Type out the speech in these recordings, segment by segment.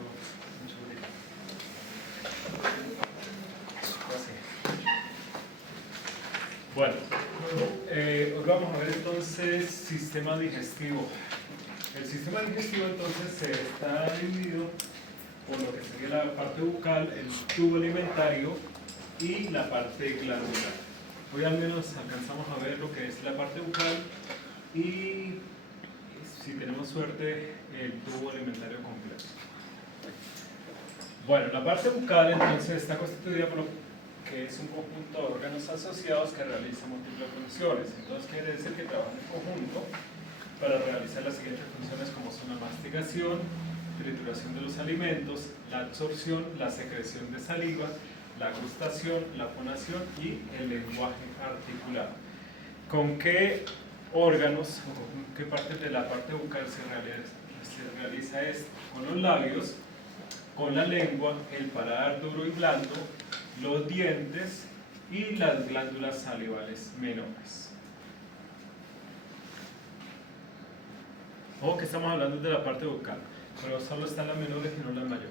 mucho brillo. Así. Bueno, hoy vamos a ver entonces sistema digestivo. El sistema digestivo entonces se está dividido por lo que sería la parte bucal, el tubo alimentario y la parte glandular. Hoy al menos alcanzamos a ver lo que es la parte bucal y, si tenemos suerte, el tubo alimentario completo. Bueno, la parte bucal entonces está constituida por lo que es un conjunto de órganos asociados que realizan múltiples funciones. Entonces quiere decir que trabajan en conjunto para realizar las siguientes funciones, como son la mastigación, trituración de los alimentos, la absorción, la secreción de saliva, la gustación, la fonación y el lenguaje articulado. ¿Con qué órganos o con qué partes de la parte bucal se realiza esto? Con los labios, con la lengua, el paladar duro y blando, los dientes y las glándulas salivales menores. Ojo que estamos hablando de la parte bucal, pero solo están las menores y no las mayores.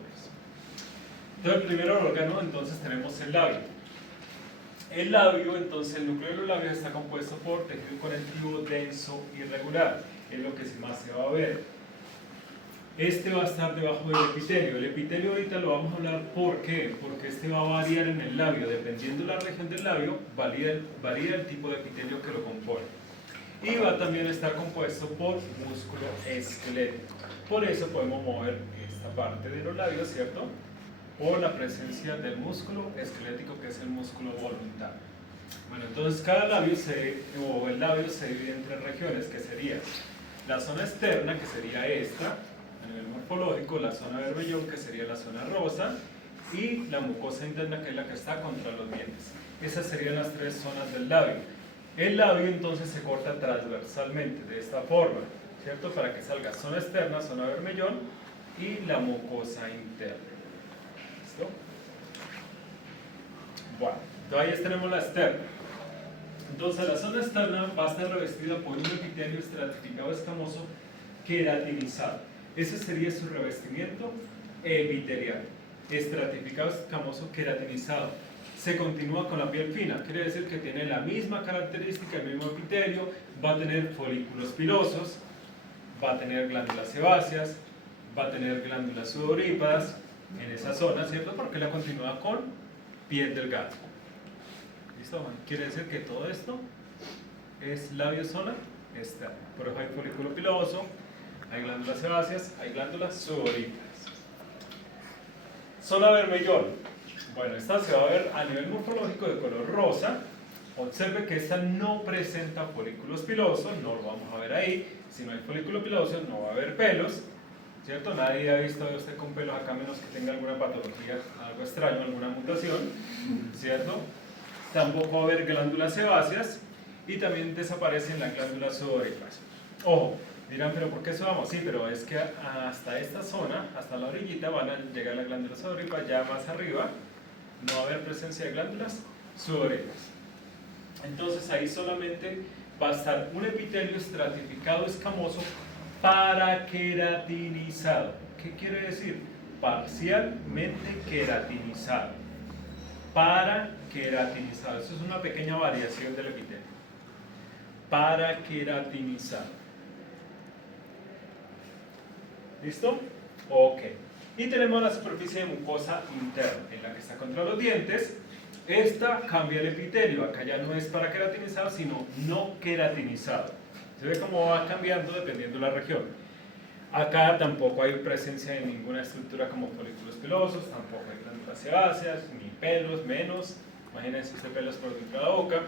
Entonces, el primer órgano, entonces tenemos el labio. El labio, entonces, el núcleo de los labios está compuesto por tejido conectivo denso y regular, es lo que más se va a ver. Este va a estar debajo del epitelio. El epitelio ahorita lo vamos a hablar. ¿Por qué? Porque este va a variar en el labio. Dependiendo de la región del labio, varía el tipo de epitelio que lo compone. Y va también a estar compuesto por músculo esquelético. Por eso podemos mover esta parte de los labios, ¿cierto? Por la presencia del músculo esquelético, que es el músculo voluntario. Bueno, entonces cada labio el labio se divide en tres regiones, que sería la zona externa, que sería esta, a nivel morfológico, la zona bermellón, que sería la zona rosa, y la mucosa interna, que es la que está contra los dientes. Esas serían las tres zonas del labio. El labio entonces se corta transversalmente, de esta forma, ¿cierto? Para que salga zona externa, zona bermellón y la mucosa interna. ¿Listo? Bueno, entonces ahí tenemos la externa. Entonces la zona externa va a estar revestida por un epitelio estratificado escamoso queratinizado. Ese sería su revestimiento epitelial. Estratificado escamoso queratinizado. Se continúa con la piel fina, quiere decir que tiene la misma característica, el mismo epitelio, va a tener folículos pilosos, va a tener glándulas sebáceas, va a tener glándulas sudoríparas en esa zona, ¿cierto? Porque la continúa con piel delgada. ¿Listo? Quiere decir que todo esto es labio zona externa. Por eso hay folículo piloso, hay glándulas sebáceas, hay glándulas sudoríparas. Zona bermellón. Bueno, esta se va a ver a nivel morfológico de color rosa. Observe que esta no presenta folículos pilosos, no lo vamos a ver ahí. Si no hay folículo piloso, no va a haber pelos, ¿cierto? Nadie ha visto a usted con pelos acá, menos que tenga alguna patología, algo extraño, alguna mutación, ¿cierto? Tampoco va a haber glándulas sebáceas y también desaparecen las glándulas sudoríparas. Ojo, dirán, pero ¿por qué eso vamos? Sí, pero es que hasta esta zona, hasta la orillita, van a llegar las glándulas sudoríparas, ya más arriba no va a haber presencia de glándulas sudoríparas. Entonces ahí solamente va a estar un epitelio estratificado escamoso paraqueratinizado. ¿Qué quiere decir? Parcialmente queratinizado. Paraqueratinizado. Eso es una pequeña variación del epitelio. Paraqueratinizado. ¿Listo? Ok. Y tenemos la superficie de mucosa interna, en la que está contra los dientes. Esta cambia el epitelio. Acá ya no es paraqueratinizado, sino no queratinizado. Se ve cómo va cambiando dependiendo de la región. Acá tampoco hay presencia de ninguna estructura como folículos pilosos, tampoco hay glándulas sebáceas, ni pelos, menos. Imagínense usted pelos por dentro de la boca.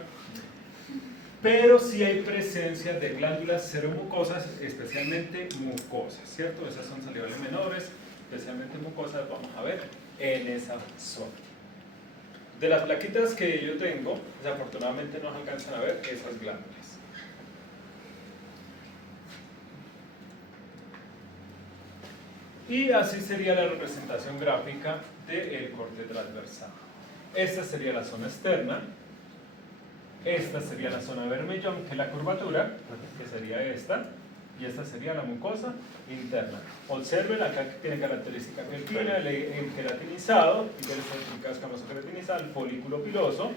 Pero sí hay presencia de glándulas seromucosas, especialmente mucosas, ¿cierto? Esas son salivales menores, especialmente mucosas, vamos a ver en esa zona. De las plaquitas que yo tengo, desafortunadamente no se alcanzan a ver esas glándulas. Y así sería la representación gráfica del corte transversal. Esta sería la zona externa. Esta sería la zona bermellón, que es la curvatura, que sería esta. y esta sería la mucosa interna. Observen acá que tiene característica que tiene el queratinizado, epitelio escamoso queratinizado, el folículo piloso,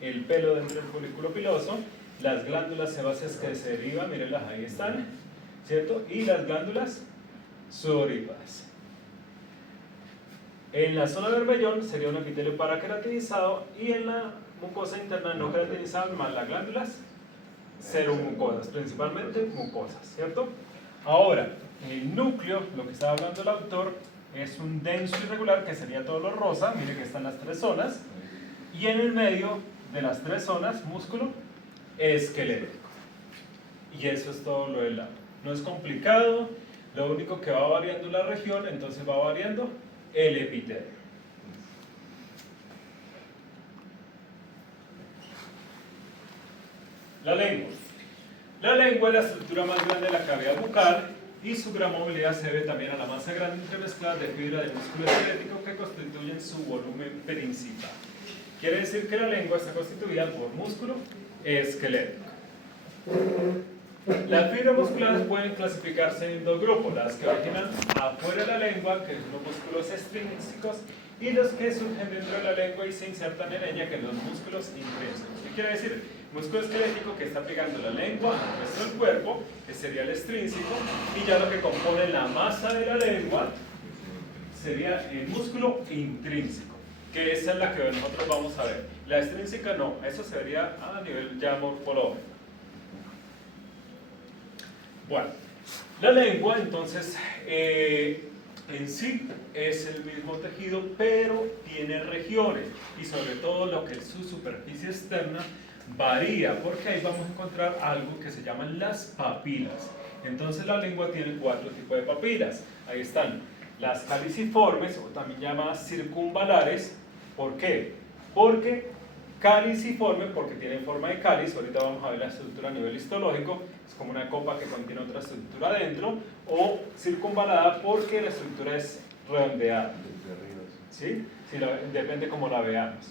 el pelo dentro del folículo piloso, las glándulas sebáceas que se derivan, mírenlas, ahí están, ¿cierto? Y las glándulas sudoríparas. En la zona del vellón sería un epitelio paraqueratinizado y en la mucosa interna no queratinizada más las glándulas seromucosas, principalmente mucosas, ¿cierto? Ahora, el núcleo, lo que estaba hablando el autor, es un denso irregular que sería todo lo rosa, mire que están las tres zonas, y en el medio de las tres zonas, músculo esquelético. Y eso es todo lo del lado. No es complicado, lo único que va variando la región, entonces va variando el epitelio. La lengua. La lengua es la estructura más grande de la cavidad bucal y su gran movilidad se debe también a la masa grande entremezclada de fibra del músculo esquelético que constituyen su volumen principal. Quiere decir que la lengua está constituida por músculo esquelético. Las fibras musculares pueden clasificarse en dos grupos, las que originan afuera de la lengua, que son los músculos extrínsecos, y los que surgen dentro de la lengua y se insertan en ella, que son los músculos intrínsecos. ¿Qué quiere decir? Músculo esquelético que está pegando la lengua al resto del cuerpo, que sería el extrínseco, y ya lo que compone la masa de la lengua sería el músculo intrínseco, que esa es la que nosotros vamos a ver. La extrínseca no, eso se vería a nivel ya morfológico. Bueno, la lengua entonces en sí es el mismo tejido, pero tiene regiones y sobre todo lo que es su superficie externa varía, porque ahí vamos a encontrar algo que se llaman las papilas. Entonces la lengua tiene cuatro tipos de papilas. Ahí están las caliciformes, o también llamadas circunvalares. ¿Por qué? Porque caliciforme, porque tienen forma de cáliz, ahorita vamos a ver la estructura a nivel histológico, es como una copa que contiene otra estructura adentro, o circunvalada porque la estructura es redondeada. ¿Sí? Sí, depende cómo la veamos.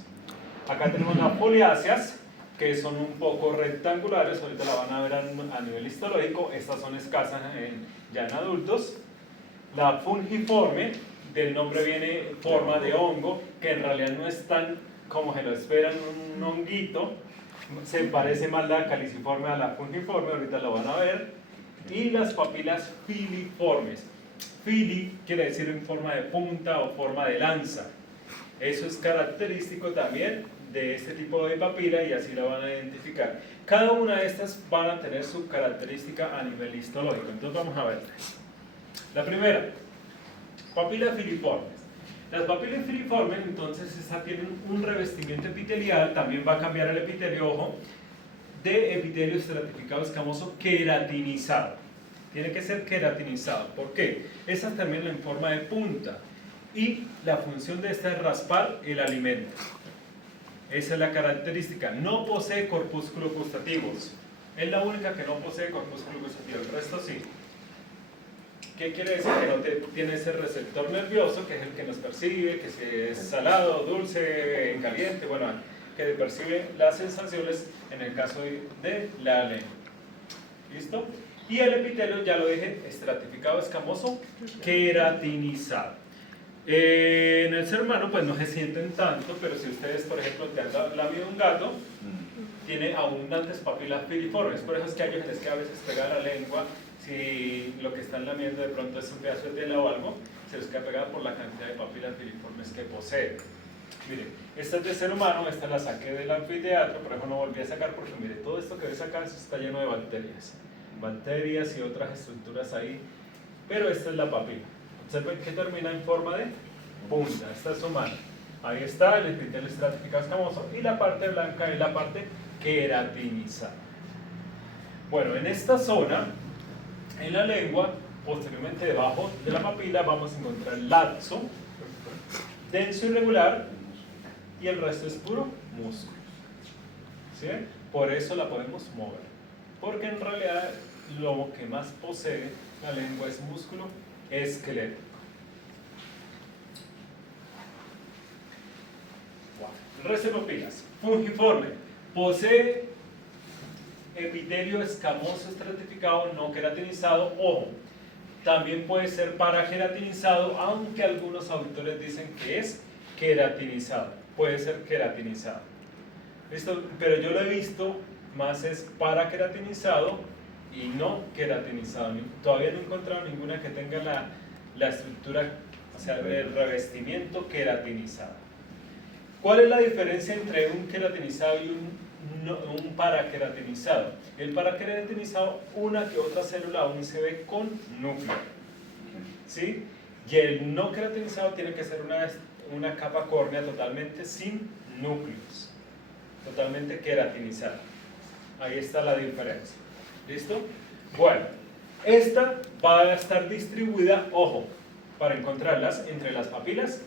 Acá tenemos las foliáceas, que son un poco rectangulares, ahorita la van a ver a nivel histológico, estas son escasas ya en adultos. La fungiforme, del nombre viene forma de hongo, que en realidad no es tan como se lo esperan, un honguito, se parece más la caliciforme a la fungiforme, ahorita lo van a ver. Y las papilas filiformes. Fili quiere decir en forma de punta o forma de lanza. Eso es característico también de este tipo de papila y así la van a identificar. Cada una de estas van a tener su característica a nivel histológico. Entonces vamos a ver. La primera, papilas filiformes. Las papilas filiformes, entonces, tienen un revestimiento epitelial, también va a cambiar el epitelio, ojo, de epitelio estratificado escamoso queratinizado. Tiene que ser queratinizado. ¿Por qué? Estas terminan en forma de punta y la función de esta es raspar el alimento. Esa es la característica. No posee corpúsculos gustativos. Es la única que no posee corpúsculos gustativos. El resto sí. ¿Qué quiere decir? Que no tiene ese receptor nervioso, que es el que nos percibe, que si es salado, dulce, caliente, bueno, que percibe las sensaciones en el caso de la lengua. ¿Listo? Y el epitelio, ya lo dije, estratificado escamoso, queratinizado. En el ser humano pues no se sienten tanto, pero si ustedes por ejemplo te han lamido un gato, tiene abundantes papilas filiformes, por eso es que a ellos les queda a veces pegada la lengua, si lo que están lamiendo de pronto es un pedazo de tela o algo, se les queda pegada por la cantidad de papilas filiformes que posee. Mire, esta es de ser humano, esta la saqué del anfiteatro, por eso no volví a sacar porque mire, todo esto que ves acá está lleno de bacterias y otras estructuras ahí, pero esta es la papila. Observen que termina en forma de punta, esta es humana. Ahí está el epitelio estratificado escamoso y la parte blanca es la parte queratinizada. Bueno, en esta zona, en la lengua, posteriormente debajo de la papila vamos a encontrar laxo, denso irregular y el resto es puro músculo. ¿Sí? Por eso la podemos mover, porque en realidad lo que más posee la lengua es músculo esquelético. El resto de papilas, fungiforme, posee epitelio escamoso estratificado no queratinizado, ojo, también puede ser paraqueratinizado, aunque algunos autores dicen que es queratinizado, puede ser queratinizado. ¿Listo? Pero yo lo he visto más es paraqueratinizado y no queratinizado. Todavía no he encontrado ninguna que tenga la estructura, o sea, el revestimiento queratinizado. ¿Cuál es la diferencia entre un queratinizado y un paraqueratinizado? El paraqueratinizado, una que otra célula aún se ve con núcleo, ¿sí? Y el no queratinizado tiene que ser una capa córnea totalmente sin núcleos, totalmente queratinizada. Ahí está la diferencia. ¿Listo? Bueno, esta va a estar distribuida, ojo, para encontrarlas entre las papilas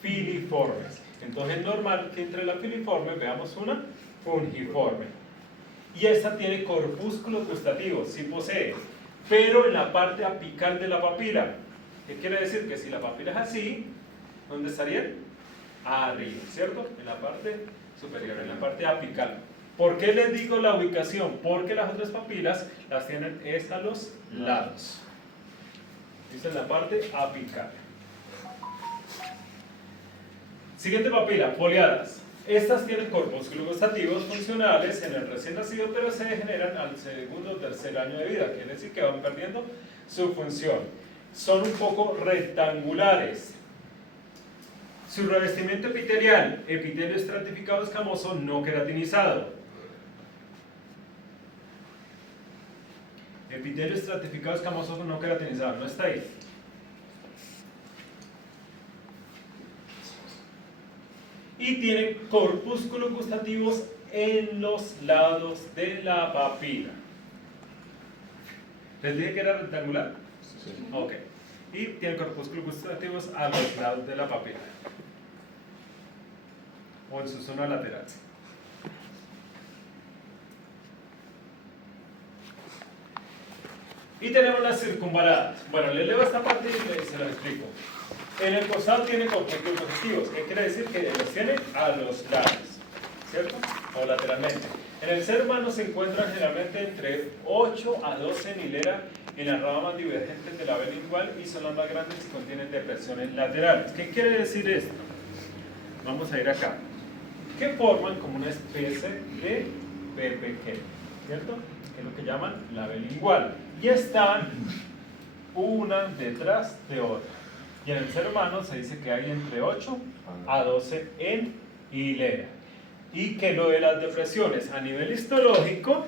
filiformes. Entonces es normal que entre las filiformes veamos una fungiforme. Y esta tiene corpúsculos gustativos, sí posee, pero en la parte apical de la papila. ¿Qué quiere decir? Que si la papila es así, ¿dónde estarían? Arriba, ¿cierto? En la parte superior, en la parte apical. ¿Por qué les digo la ubicación? Porque las otras papilas las tienen a los lados. Esta es la parte apical. Siguiente papila, foliadas. Estas tienen corpúsculos gustativos funcionales en el recién nacido, pero se degeneran al segundo o tercer año de vida. Quiere decir que van perdiendo su función. Son un poco rectangulares. Su revestimiento epitelial, epitelio estratificado escamoso no queratinizado. Epitelio estratificado escamoso no queratinizado, no está ahí. Y tiene corpúsculos gustativos en los lados de la papila. ¿Les dije que era rectangular? Sí. Ok. Y tiene corpúsculos gustativos a los lados de la papila. O en su zona lateral. Y tenemos las circunvaladas. Bueno, les leo esta parte y se las explico. En el costado tiene corpúsculos gustativos. ¿Qué quiere decir? Que los tiene a los lados, ¿cierto? O lateralmente. En el ser humano se encuentran generalmente entre 8 a 12 en hilera en las ramas divergentes de la vena lingual y son las más grandes y contienen depresiones laterales. ¿Qué quiere decir esto? Vamos a ir acá. Que forman como una especie de PPG, ¿cierto? Que es lo que llaman la vena lingual. Y están una detrás de otra. Y en el ser humano se dice que hay entre 8 a 12 en hilera. Y que lo de las depresiones a nivel histológico,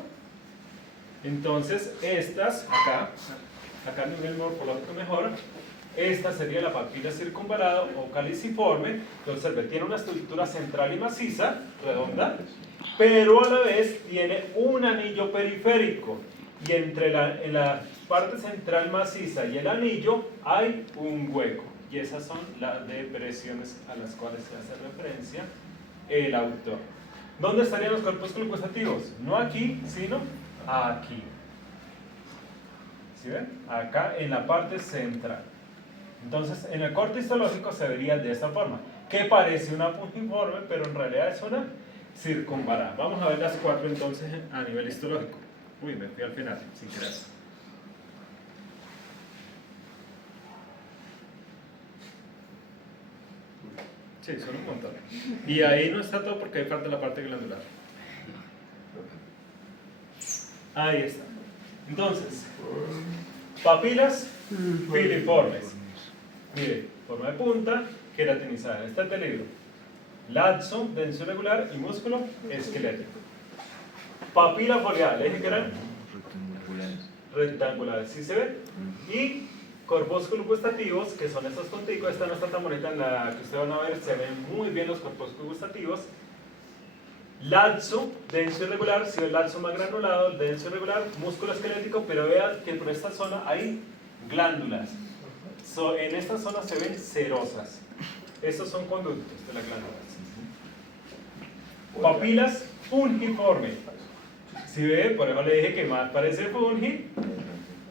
entonces estas, acá a nivel morfológico mejor, esta sería la papila circunvalada o caliciforme. Entonces tiene una estructura central y maciza, redonda, pero a la vez tiene un anillo periférico. Y en la parte central maciza y el anillo hay un hueco. Y esas son las depresiones a las cuales se hace referencia el autor. ¿Dónde estarían los corpúsculos gustativos? No aquí, sino aquí. ¿Sí ven? Acá en la parte central. Entonces, en el corte histológico se vería de esta forma, que parece una fungiforme, pero en realidad es una circunvalada. Vamos a ver las cuatro entonces a nivel histológico. Uy, me fui al final, sin querer. Sí, son un montón. Y ahí no está todo porque ahí falta la parte glandular. Ahí está. Entonces, papilas filiformes. Mire, forma de punta, queratinizada. Este es el peligro. Laxo, denso irregular y músculo esquelético. Papila foliar, le dije que eran rectangulares, ¿sí se ven? Y corpúsculos gustativos, que son estos punticos. Esta no está tan bonita en la que ustedes van a ver, se ven muy bien los corpúsculos gustativos. Laxo, denso irregular, si el laxo más granulado, denso irregular, músculo esquelético, pero vean que por esta zona hay glándulas. En esta zona se ven serosas. Estos son conductos de las glándulas. Papilas fungiformes. Si ve, por eso le dije que más parece fungi.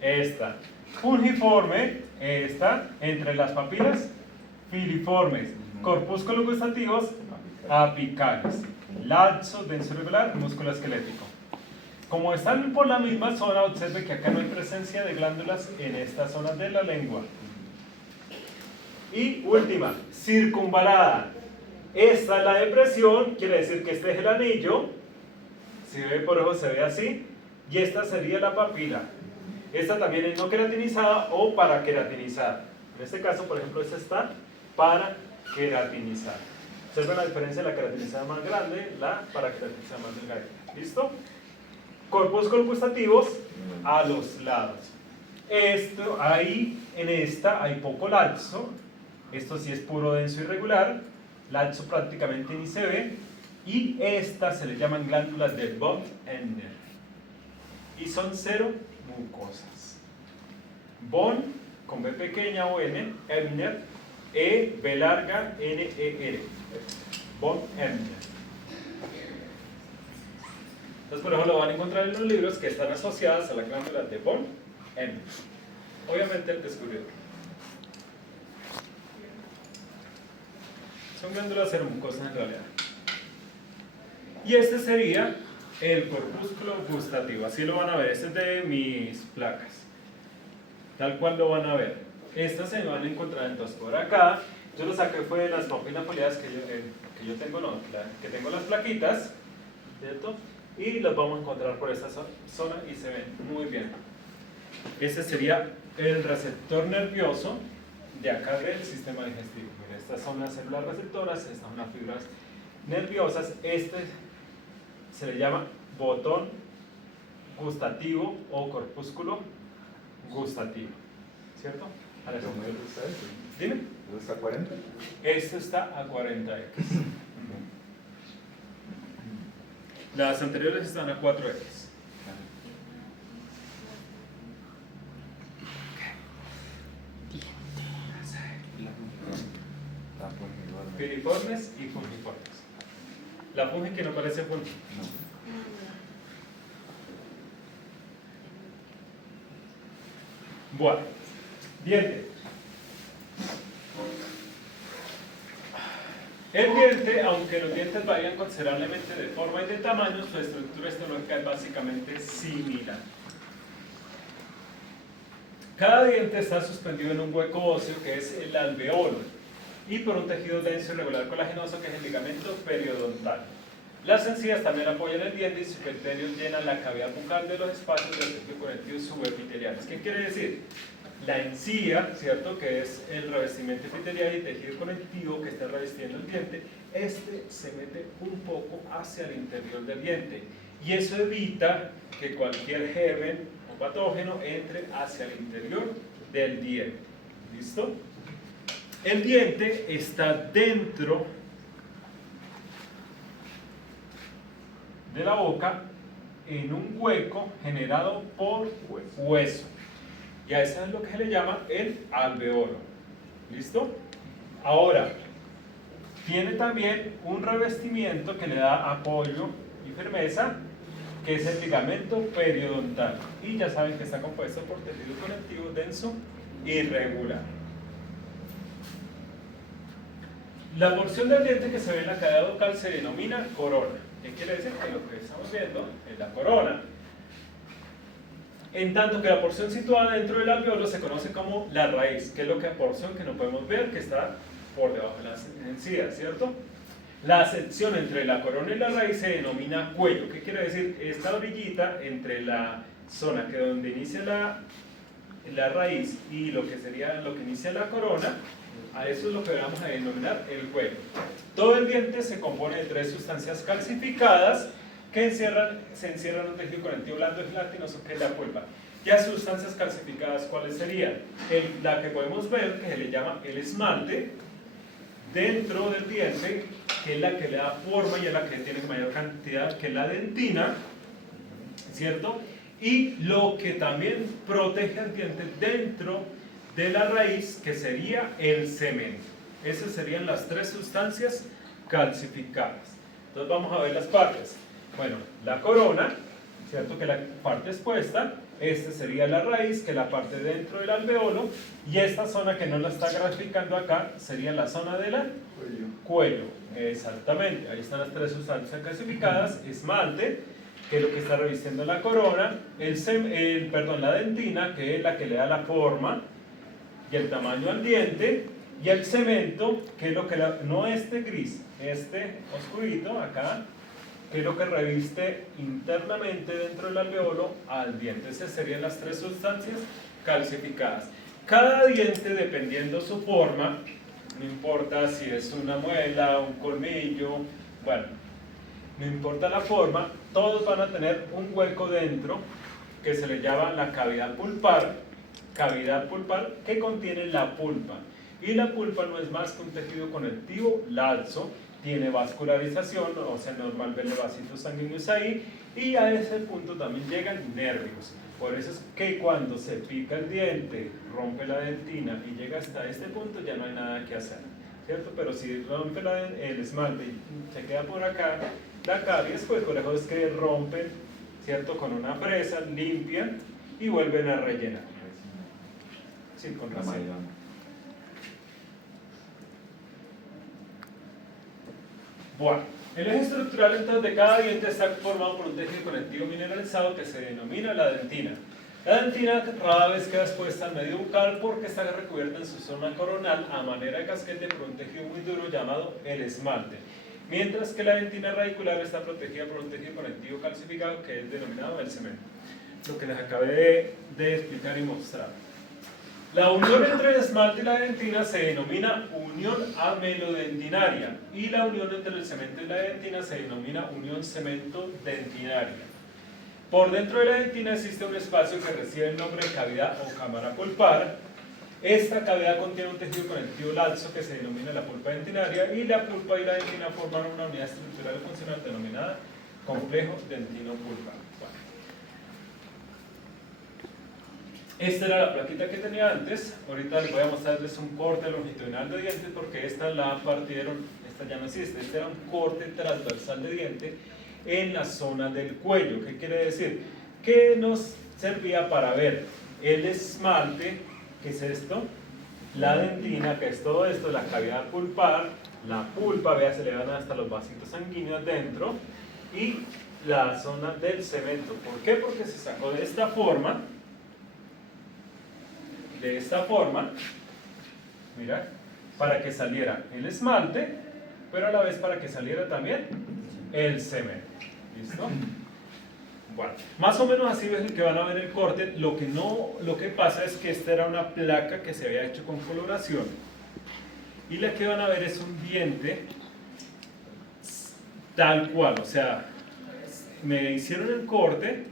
Esta. Fungiforme, esta, entre las papilas filiformes. Corpúsculos gustativos apicales. Laxo, denso irregular, músculo esquelético. como están por la misma zona, observe que acá no hay presencia de glándulas en esta zona de la lengua. Y última, circunvalada. Esta es la depresión, quiere decir que este es el anillo. Si ve por ojo se ve así. Y esta sería la papila. Esta también es no queratinizada o paraqueratinizada. En este caso, por ejemplo, esta está paraqueratinizada. Observen la diferencia de la queratinizada más grande, la paraqueratinizada más delgada. ¿Listo? Corpúsculos gustativos a los lados. Esto, ahí, en esta hay poco laxo. Esto sí es puro denso irregular. Laxo prácticamente ni se ve. Y estas se le llaman glándulas de von Ebner. Y son 0 mucosas. Von, con B pequeña o N, Ebner, E, B larga, N, E, R. Von Ebner. Entonces, por ejemplo, lo van a encontrar en los libros que están asociadas a la glándula de von Ebner. Obviamente el descubridor. Son glándulas seromucosas en realidad. Y este sería el corpúsculo gustativo. Así lo van a ver. Este es de mis placas. Tal cual lo van a ver. Estas se van a encontrar entonces por acá. Yo lo saqué fue de las papilas foliadas que yo tengo, no, que tengo las plaquitas, ¿cierto? Y los vamos a encontrar por esta zona y se ven muy bien. Este sería el receptor nervioso de acá del sistema digestivo. Mira, estas son las células receptoras, estas son las fibras nerviosas. Este se le llama botón gustativo o corpúsculo gustativo, ¿cierto? A ver, ¿Dónde está eso? Dime. ¿Dónde está 40? Esto está a 40x. Las anteriores están a 4x. Piriformes y fungiformes. La fungi que no parece fungi. Bueno, diente. El diente, aunque los dientes varían considerablemente de forma y de tamaño, su estructura histológica es básicamente similar. Cada diente está suspendido en un hueco óseo que es el alveolo y por un tejido denso irregular colagenoso que es el ligamento periodontal. Las encías también apoyan el diente y sus epitelios llenan la cavidad bucal de los espacios del tejido conectivo subepiteliales. ¿Qué quiere decir? La encía, ¿cierto? Que es el revestimiento epitelial y tejido conectivo que está revestiendo el diente, este se mete un poco hacia el interior del diente y eso evita que cualquier germen o patógeno entre hacia el interior del diente. ¿Listo? El diente está dentro de la boca en un hueco generado por hueso. Y a eso es lo que se le llama el alveolo. ¿Listo? Ahora, tiene también un revestimiento que le da apoyo y firmeza, que es el ligamento periodontal. Y ya saben que está compuesto por tejido conectivo denso irregular. La porción del diente que se ve en la cavidad bucal se denomina corona. ¿Qué quiere decir? Que lo que estamos viendo es la corona. En tanto que la porción situada dentro del alveolo se conoce como la raíz, que es la porción que no podemos ver, que está por debajo de las encías, ¿cierto? La sección entre la corona y la raíz se denomina cuello. ¿Qué quiere decir? Esta orillita entre la zona que donde inicia la raíz y lo que sería lo que inicia la corona, a eso es lo que vamos a denominar el cuello. Todo el diente se compone de 3 sustancias calcificadas que se encierran en un tejido conectivo blando y gelatinoso que es la pulpa. Ya sustancias calcificadas, ¿cuáles serían? La que podemos ver, que se le llama el esmalte, dentro del diente, que es la que le da forma y es la que tiene mayor cantidad, que es la dentina, ¿cierto? Y lo que también protege al diente dentro de la raíz, que sería el cemento. Esas serían las 3 sustancias calcificadas. Entonces vamos a ver las partes. Bueno, la corona, ¿cierto? Que la parte expuesta, esta sería la raíz, que es la parte dentro del alveolo, y esta zona que no la está graficando acá, sería la zona del cuello. Exactamente, ahí están las 3 sustancias calcificadas, esmalte, que es lo que está revistiendo la corona, la dentina, que es la que le da la forma y el tamaño al diente, y el cemento, que es lo que no este gris, este oscurito acá, que es lo que reviste internamente dentro del alveolo al diente. Esas serían las tres sustancias calcificadas. Cada diente, dependiendo su forma, no importa si es una muela, un colmillo, bueno, no importa la forma, todos van a tener un hueco dentro que se le llama la cavidad pulpar que contiene la pulpa. Y la pulpa no es más que un tejido conectivo laxo, tiene vascularización, o sea, normal verle vasitos sanguíneos ahí, y a ese punto también llegan nervios. Por eso es que cuando se pica el diente, rompe la dentina y llega hasta este punto, ya no hay nada que hacer, ¿cierto? Pero si rompe el esmalte y se queda por acá, la caries, pues por eso es que rompen, ¿cierto? Con una fresa, limpian y vuelven a rellenar. Sí, con razón. Bueno, el eje estructural entonces de cada diente está formado por un tejido conectivo mineralizado que se denomina la dentina. La dentina rara vez queda expuesta al medio bucal porque está recubierta en su zona coronal a manera de casquete por un tejido muy duro llamado el esmalte, mientras que la dentina radicular está protegida por un tejido conectivo calcificado que es denominado el cemento. Lo que les acabé de explicar y mostrar. La unión entre el esmalte y la dentina se denomina unión amelodentinaria y la unión entre el cemento y la dentina se denomina unión cemento-dentinaria. Por dentro de la dentina existe un espacio que recibe el nombre de cavidad o cámara pulpar. Esta cavidad contiene un tejido conectivo laxo que se denomina la pulpa dentinaria y la pulpa y la dentina forman una unidad estructural y funcional denominada complejo dentino-pulpar. Esta era la plaquita que tenía antes. Ahorita les voy a mostrarles un corte longitudinal de dientes porque esta la partieron, esta ya no existe. Este era un corte transversal de diente en la zona del cuello. ¿Qué quiere decir? Que nos servía para ver el esmalte, que es esto, la dentina, que es todo esto, la cavidad pulpar, la pulpa, vea, se le van hasta los vasitos sanguíneos dentro, y la zona del cemento. ¿Por qué? Porque se sacó de esta forma, mira, para que saliera el esmalte, pero a la vez para que saliera también el cemento. ¿Listo? Bueno, más o menos así es el que van a ver el corte. Lo que pasa es que esta era una placa que se había hecho con coloración. Y la que van a ver es un diente tal cual, o sea, me hicieron el corte,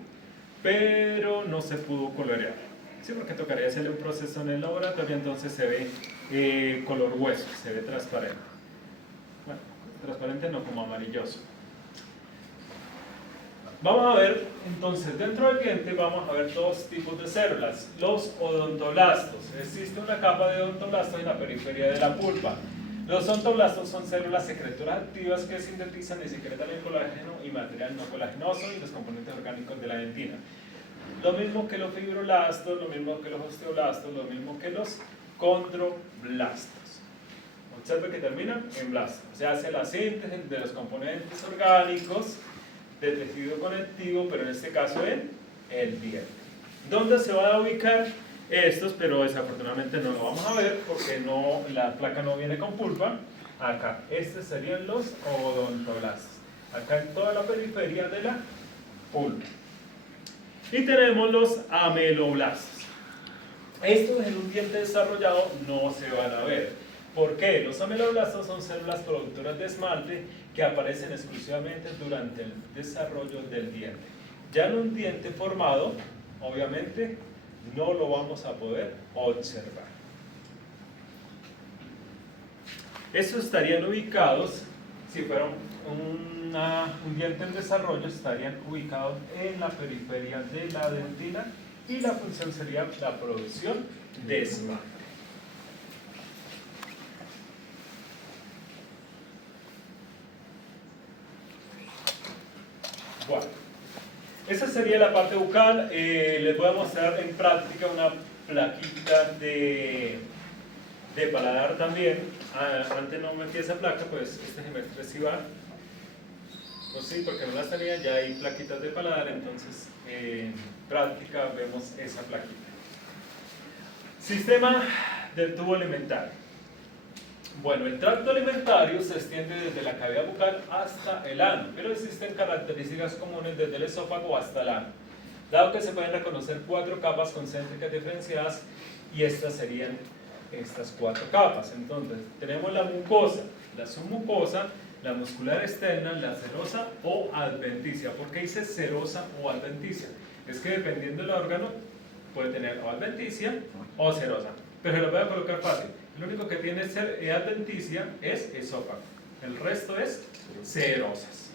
pero no se pudo colorear. Sí, porque tocaría hacerle un proceso en el laboratorio, entonces se ve color hueso, se ve transparente. Bueno, transparente no, como amarilloso. Vamos a ver, entonces, dentro del diente vamos a ver dos tipos de células. Los odontoblastos. Existe una capa de odontoblastos en la periferia de la pulpa. Los odontoblastos son células secretoras activas que sintetizan y secretan el colágeno y material no colagenoso y los componentes orgánicos de la dentina. Lo mismo que los fibroblastos, lo mismo que los osteoblastos, lo mismo que los condroblastos. Observe que termina en blasto. Se hace la síntesis de los componentes orgánicos de tejido conectivo, pero en este caso en el diente. ¿Dónde se van a ubicar estos? Pero desafortunadamente no lo vamos a ver porque no, la placa no viene con pulpa. Acá, estos serían los odontoblastos. Acá en toda la periferia de la pulpa. Y tenemos los ameloblastos. Estos en un diente desarrollado no se van a ver. ¿Por qué? Los ameloblastos son células productoras de esmalte que aparecen exclusivamente durante el desarrollo del diente. Ya en un diente formado, obviamente, no lo vamos a poder observar. Estos estarían ubicados, si fuera un diente en desarrollo, estarían ubicados en la periferia de la dentina y la función sería la producción de esmalte. Bueno, esa sería la parte bucal. Les voy a mostrar en práctica una plaquita de paladar también. Antes no metí esa placa, pues este semestre sí va. Pues sí, porque no las tenía, ya hay plaquitas de paladar, entonces en práctica vemos esa plaquita. Sistema del tubo alimentario. Bueno, el tracto alimentario se extiende desde la cavidad bucal hasta el ano, pero existen características comunes desde el esófago hasta el ano, dado que se pueden reconocer 4 capas concéntricas diferenciadas y estas serían estas 4 capas. Entonces, tenemos la mucosa, la submucosa, la muscular externa, la serosa o adventicia. ¿Por qué dice serosa o adventicia? Es que dependiendo del órgano puede tener o adventicia o serosa, pero se lo voy a colocar fácil. Lo único que tiene adventicia es esófago, el resto es serosas.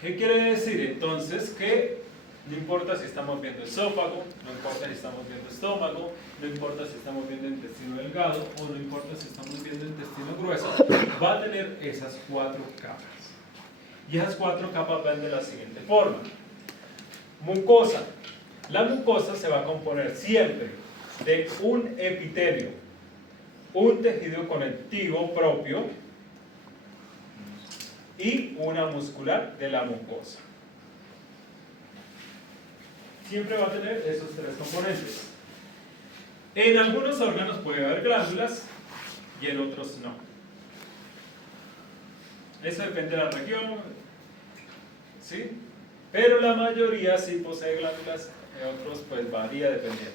¿Qué quiere decir entonces? Que no importa si estamos viendo esófago, no importa si estamos viendo estómago, no importa si estamos viendo intestino delgado o no importa si estamos viendo intestino grueso, va a tener esas 4 capas. Y esas 4 capas van de la siguiente forma. Mucosa. La mucosa se va a componer siempre de un epitelio, un tejido conectivo propio y una muscular de la mucosa. Siempre va a tener esos 3 componentes. En algunos órganos puede haber glándulas y en otros no. Eso depende de la región, ¿sí? Pero la mayoría sí posee glándulas, otros pues varía dependiendo.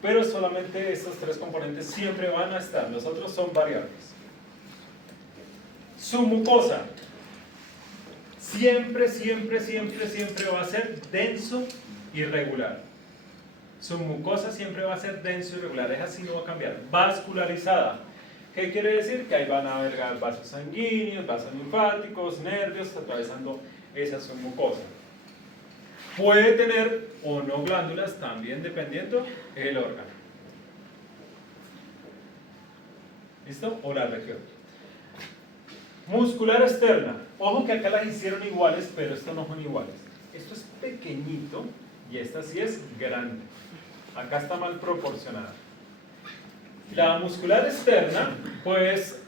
Pero solamente estos 3 componentes siempre van a estar, los otros son variables. Su mucosa siempre va a ser denso y regular. Su mucosa siempre va a ser denso y regular, es así, no va a cambiar. Vascularizada. ¿Qué quiere decir? Que ahí van a haber vasos sanguíneos, vasos linfáticos, nervios atravesando esa submucosa. Puede tener o no glándulas, también dependiendo del órgano. ¿Listo? O la región. Muscular externa. Ojo que acá las hicieron iguales, pero estas no son iguales. Esto es pequeñito y esta sí es grande. Acá está mal proporcionada. La muscular externa, pues,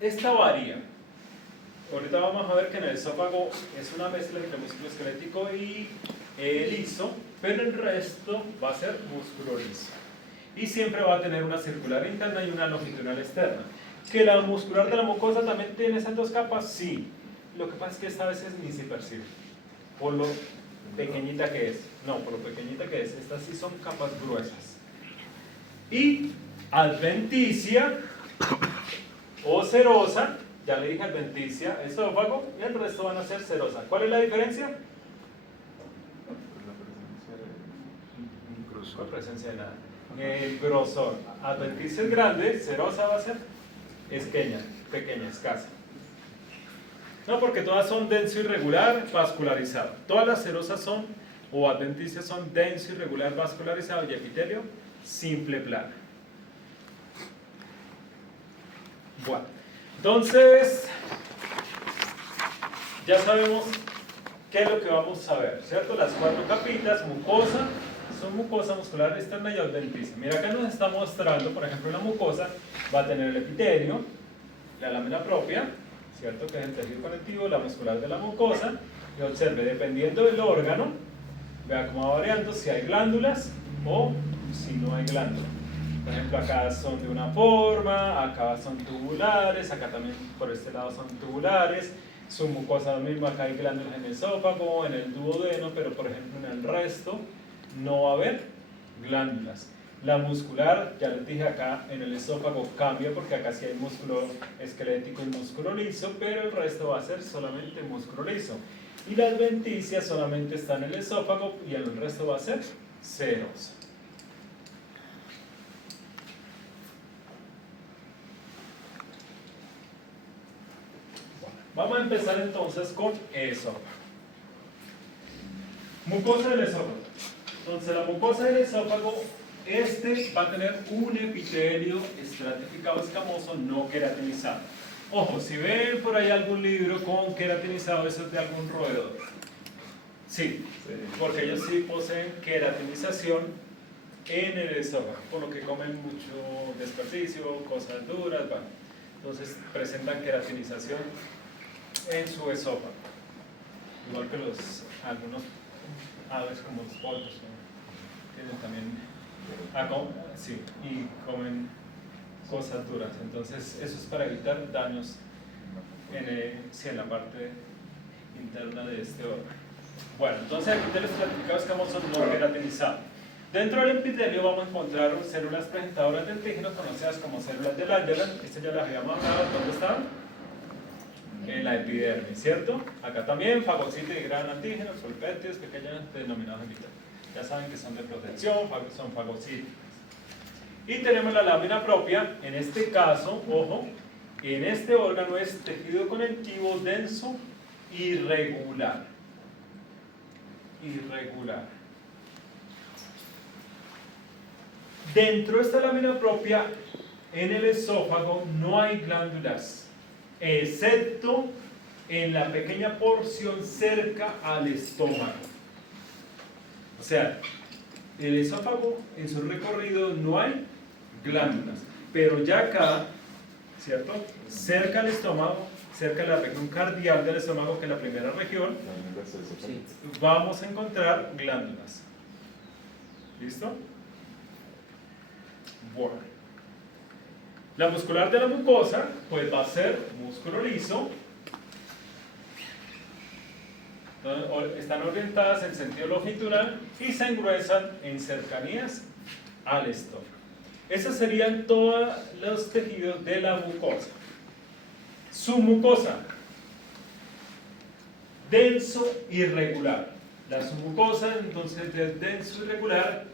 esta varía. Ahorita vamos a ver que en el esófago es una mezcla entre músculo esquelético y liso, pero el resto va a ser músculo liso. Y siempre va a tener una circular interna y una longitudinal externa. ¿Que la muscular de la mucosa también tiene esas 2 capas? Sí. Lo que pasa es que esta a veces ni se percibe, por lo pequeñita que es. No, por lo pequeñita que es. Estas sí son capas gruesas. Y adventicia o serosa, ya le dije adventicia, esófago, y el resto van a ser serosa. ¿Cuál es la diferencia? Con presencia de nada. El grosor. Adventicia es grande, serosa va a ser pequeña, escasa. No, porque todas son denso irregular, vascularizado. Todas las serosas son, o adventicias son denso irregular, vascularizado, y epitelio simple plana. Bueno, entonces ya sabemos qué es lo que vamos a ver, ¿cierto? Las 4 capitas, mucosa, son mucosa, muscular externa y adventicia. Mira, acá nos está mostrando, por ejemplo, la mucosa va a tener el epitelio, la lámina propia, ¿cierto? Que es el tejido conectivo, la muscular de la mucosa, y observe, dependiendo del órgano, vea cómo va variando, si hay glándulas o si no hay glándulas. Por ejemplo, acá son de una forma, acá son tubulares, acá también por este lado son tubulares. Su mucosa lo mismo, acá hay glándulas en el esófago, en el duodeno, pero por ejemplo en el resto no va a haber glándulas. La muscular, ya les dije, acá en el esófago cambia porque acá sí hay músculo esquelético y músculo liso, pero el resto va a ser solamente músculo liso. Y la adventicia solamente está en el esófago y el resto va a ser serosa. Vamos a empezar entonces con esófago. Mucosa del esófago. Entonces la mucosa del esófago, va a tener un epitelio estratificado escamoso no queratinizado. Ojo, si ven por ahí algún libro con queratinizado, eso es de algún roedor. Sí, porque ellos sí poseen queratinización en el esófago, por lo que comen mucho desperdicio, cosas duras, bueno. Entonces presentan queratinización en su esófago, igual que algunos aves como los pollos, ¿no? Tienen también, sí, y comen cosas duras. Entonces eso es para evitar daños en la parte interna de este órgano. Bueno, entonces el epitelio estratificado escamoso no queratinizado. Dentro del epitelio vamos a encontrar células presentadoras de antígenos conocidas como células de Langerhans. Estas ya las habíamos hablado. ¿Dónde están? En la epidermis, ¿cierto? Acá también fagocitos y gran antígenos, folpétidos pequeños denominados epitelios. Ya saben que son de protección, son fagocíticos. Y tenemos la lámina propia. En este caso, ojo, en este órgano es tejido conectivo denso irregular. Dentro de esta lámina propia, en el esófago no hay glándulas, excepto en la pequeña porción cerca al estómago. O sea, el esófago en su recorrido no hay glándulas, pero ya acá, ¿cierto? Cerca al estómago, cerca de la región cardial del estómago, que es la primera región, vamos a encontrar glándulas. ¿Listo? Bueno. La muscular de la mucosa, pues va a ser músculo liso. Están orientadas en sentido longitudinal y se engruesan en cercanías al estómago. Esos serían todos los tejidos de la mucosa. Su mucosa, denso irregular. La submucosa entonces es denso irregular.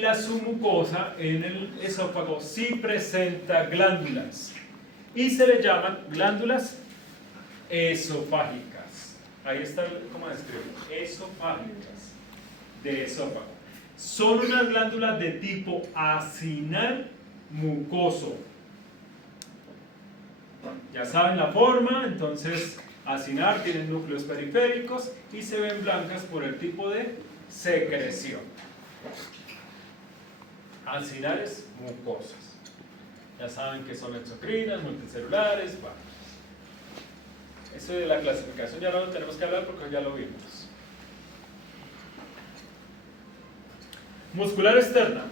La submucosa en el esófago sí presenta glándulas y se le llaman glándulas esofágicas. Ahí está cómo describirlo, esofágicas de esófago. Son unas glándulas de tipo acinar mucoso. Ya saben la forma, entonces acinar tienen núcleos periféricos y se ven blancas por el tipo de secreción. Acinares mucosas. Ya saben que son exocrinas, multicelulares, bueno. Eso de la clasificación ya no lo tenemos que hablar porque ya lo vimos. Muscular externa.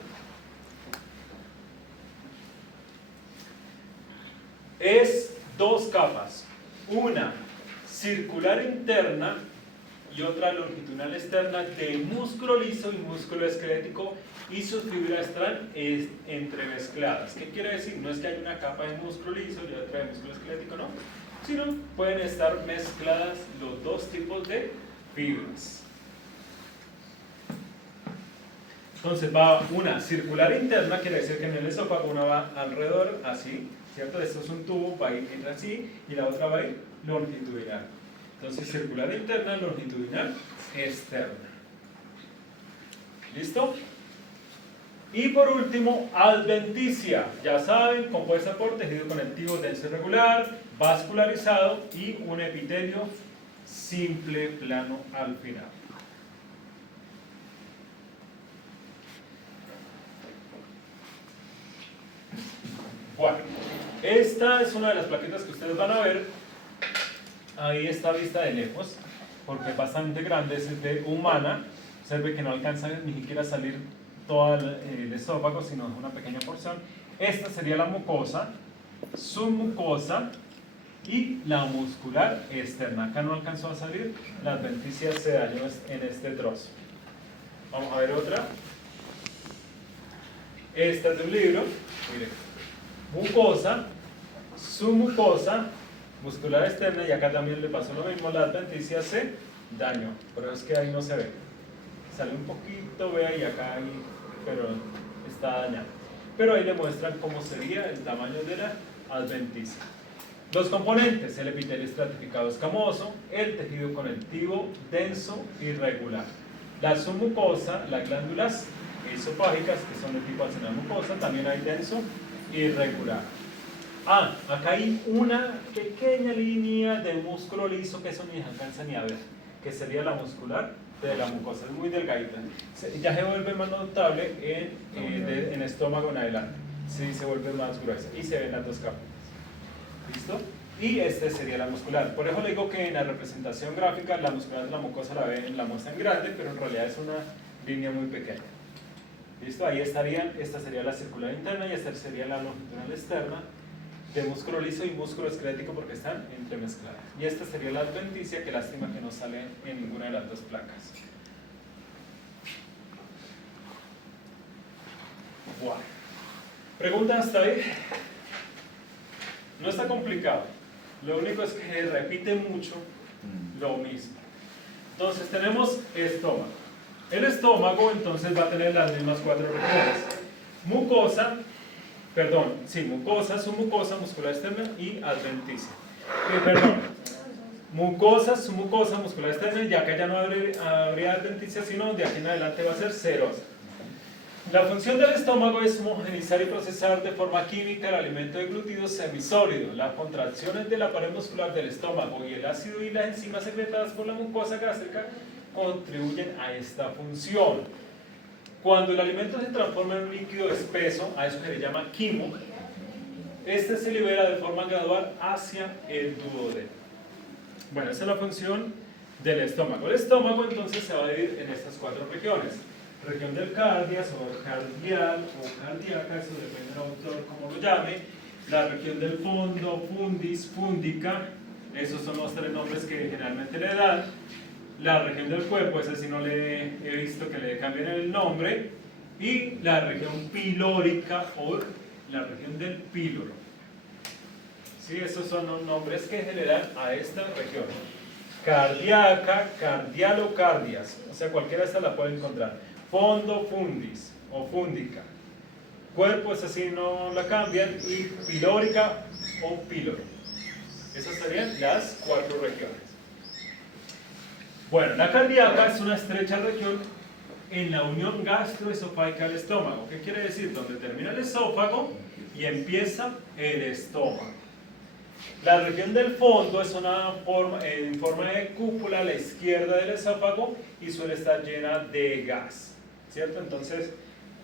Es dos capas. Una circular interna y otra longitudinal externa de músculo liso y músculo esquelético, y sus fibras están entremezcladas. ¿Qué quiere decir? No es que haya una capa de músculo liso y otra de músculo esquelético, no, sino pueden estar mezcladas los dos tipos de fibras. Entonces va una circular interna, quiere decir que en el esófago una va alrededor, así, ¿cierto? Esto es un tubo, va a ir así, y la otra va a ir longitudinal. Entonces circular interna, longitudinal, externa. ¿Listo? Y por último, adventicia. Ya saben, compuesta por tejido conectivo denso irregular, vascularizado y un epitelio simple plano al final. Bueno, esta es una de las plaquetas que ustedes van a ver. Ahí está vista de lejos, porque es bastante grande, es de humana. Observe que no alcanza ni siquiera a salir todo el esófago, sino una pequeña porción. Esta sería la mucosa, submucosa y la muscular externa. Acá no alcanzó a salir, la adventicia se dañó en este trozo. Vamos a ver otra. Esta es de un libro. Mire, mucosa, submucosa, muscular externa, y acá también le pasó lo mismo, la adventicia se dañó, pero es que ahí no se ve. Sale un poquito, vea, y acá hay, pero está dañado. Pero ahí le muestran cómo sería el tamaño de la adventicia. Los componentes: el epitelio estratificado escamoso, el tejido conectivo denso irregular, la submucosa, las glándulas esofágicas, que son de tipo acinar mucosa, también hay denso irregular. Acá hay una pequeña línea de músculo liso que eso ni se alcanza ni a ver, que sería la muscular de la mucosa, es muy delgadita. Ya se vuelve más notable en estómago en adelante, sí, se vuelve más gruesa y se ven las dos capas. ¿Listo? Y este sería la muscular. Por eso le digo que en la representación gráfica la muscular de la mucosa la muestran grande, pero en realidad es una línea muy pequeña. ¿Listo? Ahí estarían, esta sería la circular interna y esta sería la longitudinal externa de músculo liso y músculo esquelético porque están entremezcladas. Y esta sería la adventicia, que lástima que no sale en ninguna de las dos placas. Bueno. ¿Preguntas hasta ahí? No está complicado. Lo único es que repite mucho lo mismo. Entonces tenemos estómago. El estómago entonces va a tener las mismas 4 regiones. Mucosa, mucosa, submucosa, muscular externa y adventicia. Mucosa, submucosa, muscular externa, y acá ya no habría adventicia, sino de aquí en adelante va a ser serosa. La función del estómago es homogeneizar y procesar de forma química el alimento de glúcidos semisólido. Las contracciones de la pared muscular del estómago y el ácido y las enzimas secretadas por la mucosa gástrica contribuyen a esta función. Cuando el alimento se transforma en un líquido espeso, a eso se le llama quimo, este se libera de forma gradual hacia el duodeno. Bueno, esa es la función del estómago. El estómago entonces se va a dividir en estas 4 regiones. Región del cardias o cardial o cardíaca, eso depende del autor como lo llame. La región del fondo, fundis, fúndica, esos son los 3 nombres que generalmente le dan. La región del cuerpo, esa sí no le he visto que le cambien el nombre. Y la región pilórica o la región del píloro. ¿Sí? Esos son los nombres que se le dan a esta región. Cardíaca, cardialocardias, o sea, cualquiera de estas la pueden encontrar. Fondo, fundis o fúndica. Cuerpo, esa sí no la cambian. Y pilórica o píloro. Esas serían las 4 regiones. Bueno, la cardíaca es una estrecha región en la unión gastroesofágica del estómago. ¿Qué quiere decir? Donde termina el esófago y empieza el estómago. La región del fondo es en forma de cúpula a la izquierda del esófago y suele estar llena de gas, ¿cierto? Entonces,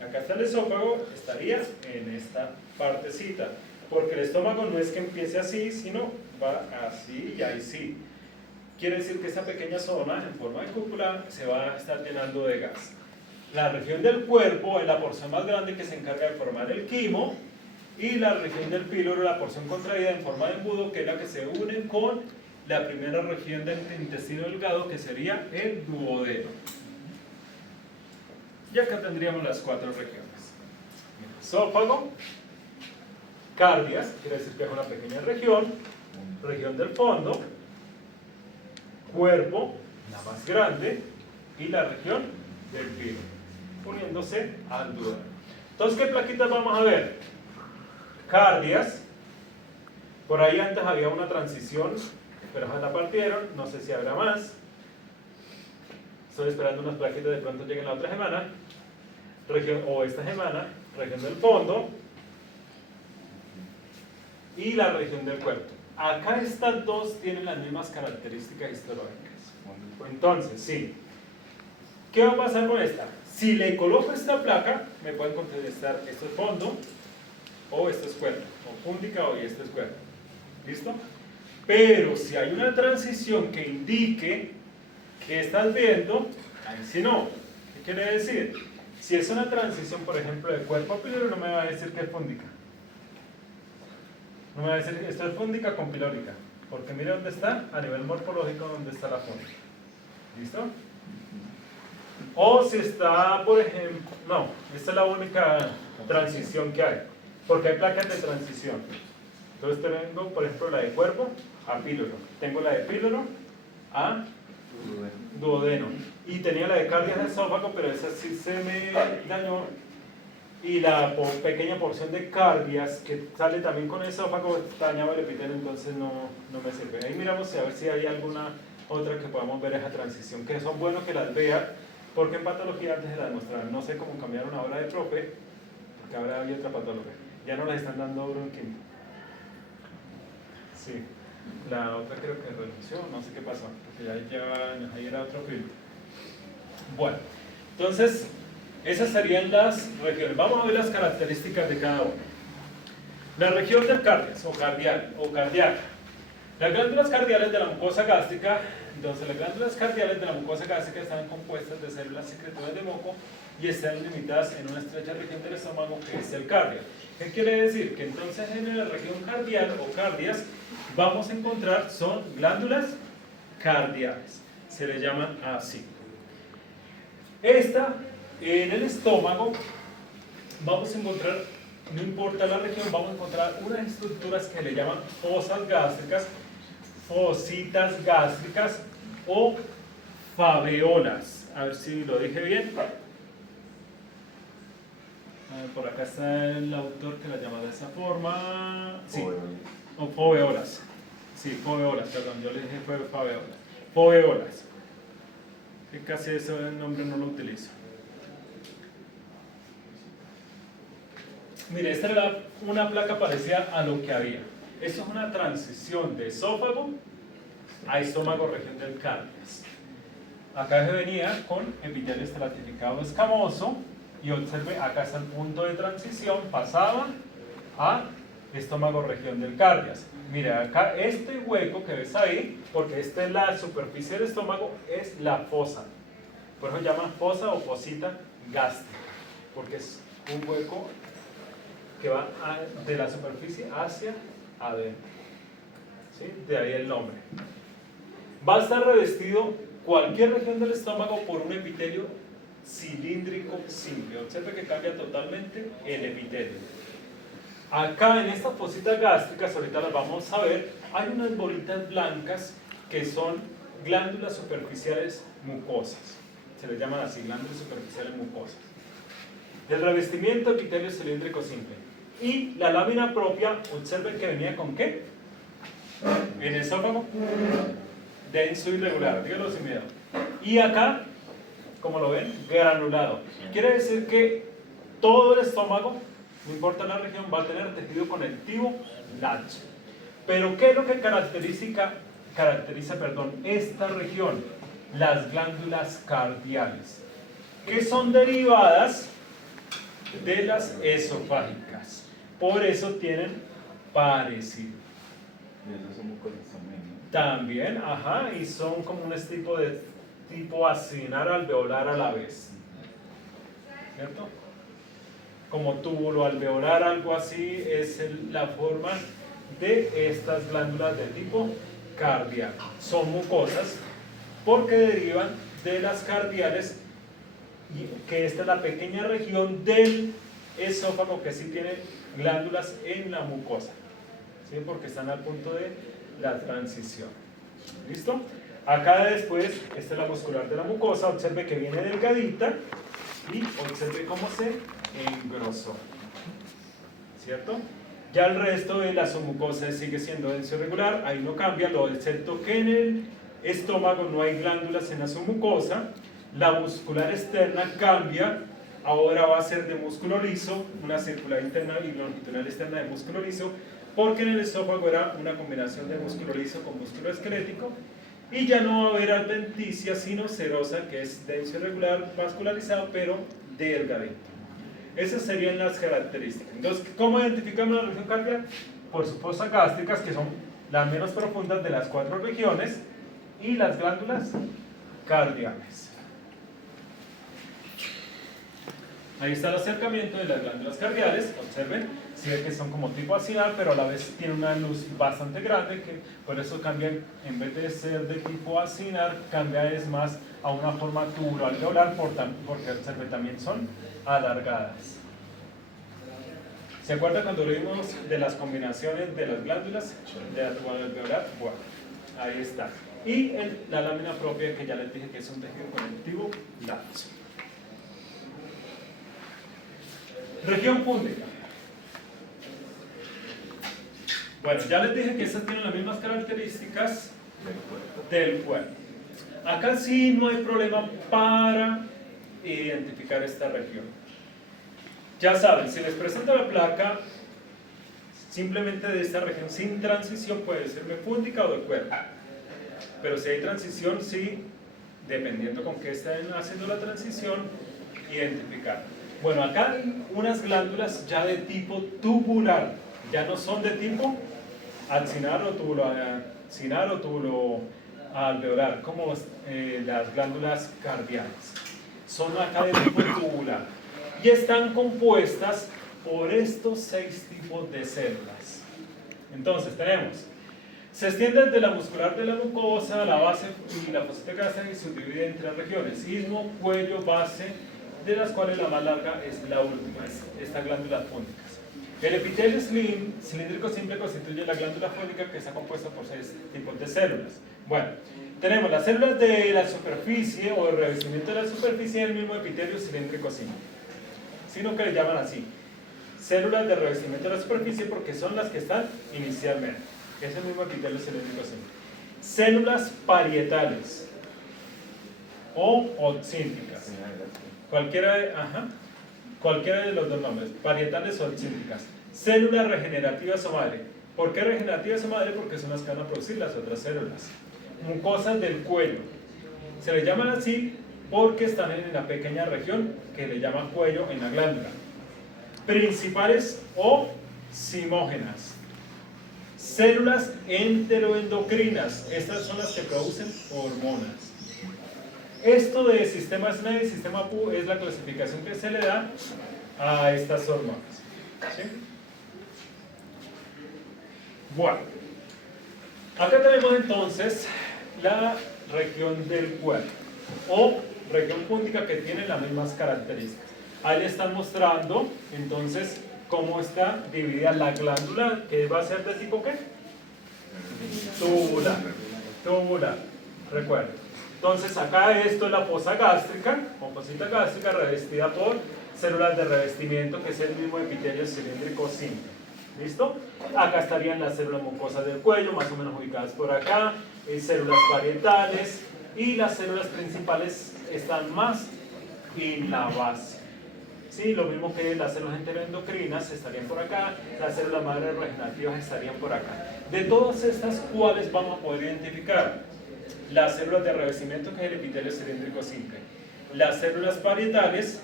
acá está el esófago, estaría en esta partecita, porque el estómago no es que empiece así, sino va así y ahí sí. Quiere decir que esta pequeña zona, en forma de cúpula, se va a estar llenando de gas. La región del cuerpo es la porción más grande que se encarga de formar el quimo, y la región del píloro, la porción contraída en forma de embudo, que es la que se une con la primera región del intestino delgado, que sería el duodeno. Y acá tendríamos las 4 regiones. Esófago, cardias, quiere decir que es una pequeña región del fondo, cuerpo, la más grande, y la región del píloro, uniéndose al duodeno. Entonces, ¿qué plaquitas vamos a ver? Cardias, por ahí antes había una transición, pero la partieron, no sé si habrá más. Estoy esperando unas plaquitas, de pronto lleguen la otra semana, o esta semana, región del fondo y la región del cuerpo. Acá estas dos tienen las mismas características histológicas. Entonces, sí. ¿Qué va a pasar con esta? Si le coloco esta placa, me pueden contestar, esto es fondo, o esto es cuerpo, o fúndica, o esto es cuerpo. ¿Listo? Pero si hay una transición que indique que estás viendo, ahí sí no. ¿Qué quiere decir? Si es una transición, por ejemplo, de cuerpo a píloro, no me va a decir que es fúndica. No me va a decir, esto es fúndica con pilórica. Porque mire dónde está, a nivel morfológico, dónde está la fúndica. ¿Listo? O si está, por ejemplo, no, esta es la única transición que hay. Porque hay placas de transición. Entonces tengo, por ejemplo, la de cuerpo a píloro. Tengo la de píloro a duodeno. Y tenía la de cardias de esófago, pero esa sí se me dañó. Y la pequeña porción de cardias que sale también con el esófago dañaba el epitelio, entonces no me sirve. Ahí miramos a ver si hay alguna otra que podamos ver esa transición, que son buenos que las vean, porque en patología antes se la demostraron. No sé cómo cambiaron ahora de profe, porque ahora hay otra patología. Ya no las están dando duro en quinto. Sí. La otra creo que renunció, no sé qué pasó, porque ahí era otro filtro. Bueno, entonces, esas serían las regiones. Vamos a ver las características de cada una. La región del cardias, o cardial, o cardíaca. Las glándulas cardiales de la mucosa gástrica, entonces las glándulas cardiales de la mucosa gástrica están compuestas de células secretoras de moco y están limitadas en una estrecha región del estómago que es el cardio. ¿Qué quiere decir? Que entonces en la región cardial o cardias vamos a encontrar, son glándulas cardiales, se le llaman así. Esta, en el estómago, vamos a encontrar, no importa la región, vamos a encontrar unas estructuras que le llaman fosas gástricas, fositas gástricas o faveolas. A ver si lo dije bien. Por acá está el autor que la llama de esa forma. Sí, o foveolas. Sí, foveolas, perdón, yo le dije faveolas. Foveolas. Que casi ese nombre no lo utilizo. Mire, esta era una placa parecida a lo que había. Esto es una transición de esófago a estómago, región del cardias. Acá se venía con epitelio estratificado escamoso y observe, acá está el punto de transición, pasaba a estómago, región del cardias. Mire, acá este hueco que ves ahí, porque esta es la superficie del estómago, es la fosa. Por eso se llama fosa o fosita gástrica, porque es un hueco que va de la superficie hacia adentro. ¿Sí? De ahí el nombre. Va a estar revestido cualquier región del estómago por un epitelio cilíndrico simple. Observe que cambia totalmente el epitelio. Acá en estas fositas gástricas, ahorita las vamos a ver, hay unas bolitas blancas que son glándulas superficiales mucosas. Se les llaman así, glándulas superficiales mucosas. El revestimiento epitelio cilíndrico simple. Y la lámina propia, observen que venía con ¿qué? En el esófago, denso y irregular, dígalo sin miedo. Y acá, como lo ven, granulado. Quiere decir que todo el estómago, no importa la región, va a tener tejido conectivo laxo. Pero ¿qué es lo que caracteriza esta región? Las glándulas cardiales, que son derivadas de las esofágicas. Por eso tienen parecido. Y esos son mucosas también, ¿no? También, ajá, y son como un tipo acinar alveolar a la vez. ¿Cierto? Como túbulo alveolar, algo así, es la forma de estas glándulas de tipo cardíaco. Son mucosas porque derivan de las cardiales, que esta es la pequeña región del esófago que sí tiene glándulas en la mucosa, ¿sí? Porque están al punto de la transición. ¿Listo? Acá después, esta es la muscular de la mucosa, observe que viene delgadita y observe cómo se engrosó, ¿cierto? Ya el resto de la submucosa sigue siendo denso irregular, ahí no cambia, lo excepto que en el estómago no hay glándulas en la submucosa. La muscular externa cambia, ahora va a ser de músculo liso, una circular interna y longitudinal externa de músculo liso, porque en el esófago era una combinación de músculo liso con músculo esquelético, y ya no va a haber adventicia sino serosa, que es denso irregular, vascularizado, pero delgadito. Esas serían las características. Entonces, ¿cómo identificamos la región cardíaca? Por sus fosas gástricas, que son las menos profundas de las 4 regiones, y las glándulas cardiales. Ahí está el acercamiento de las glándulas cardiales, observen, si ven que son como tipo acinar, pero a la vez tiene una luz bastante grande, que por eso cambian, en vez de ser de tipo acinar, cambia es más a una forma tubuloalveolar, porque observen, también son alargadas. ¿Se acuerdan cuando vimos de las combinaciones de las glándulas de la tubuloalveolar? Bueno, ahí está. Y la lámina propia, que ya les dije que es un tejido conectivo laxo. Región púndica. Bueno, ya les dije que estas tienen las mismas características del cuerpo. Acá sí no hay problema para identificar esta región. Ya saben, si les presenta la placa, simplemente de esta región sin transición puede ser fúndica o de cuerpo. Pero si hay transición, sí, dependiendo con qué estén haciendo la transición, identificar. Bueno, acá hay unas glándulas ya de tipo tubular, ya no son de tipo acinar o túbulo alveolar, como las glándulas cardiacas. Son acá de tipo tubular y están compuestas por estos 6 tipos de células. Entonces tenemos, se extiende desde la muscular de la mucosa, la base y la fosita gástrica y se divide en 3 regiones: istmo, cuello, base, de las cuales la más larga es la última, estas glándulas fúngicas. El epitelio cilíndrico simple constituye la glándula fúngica, que está compuesta por 6 tipos de células. Bueno, tenemos las células de la superficie o el revestimiento de la superficie del mismo epitelio cilíndrico simple, sino que le llaman así, células de revestimiento de la superficie, porque son las que están inicialmente. Es el mismo epitelio cilíndrico simple. Células parietales o oxínticas. Cualquiera de los dos nombres, parietales o oxínticas. Células regenerativas o madre. ¿Por qué regenerativas o madre? Porque son las que van a producir las otras células. Mucosas del cuello. Se les llaman así porque están en la pequeña región que le llaman cuello en la glándula. Principales o simógenas. Células enteroendocrinas. Estas son las que producen hormonas. Esto de sistema SNED y sistema PU es la clasificación que se le da a estas hormonas. ¿Sí? Bueno, acá tenemos entonces la región del cuerpo o región fúngica, que tiene las mismas características. Ahí le están mostrando entonces cómo está dividida la glándula, que va a ser de tipo ¿qué? Tubular, recuerden. Entonces acá esto es la fosa gástrica, o fosita gástrica, revestida por células de revestimiento, que es el mismo epitelio cilíndrico simple. ¿Listo? Acá estarían las células mucosas del cuello, más o menos ubicadas por acá, células parietales, y las células principales están más en la base. Sí, lo mismo que las células enteroendocrinas estarían por acá, las células madre regenerativas estarían por acá. De todas estas, ¿cuáles vamos a poder identificar? Las células de revestimiento, que es el epitelio cilíndrico simple. Las células parietales,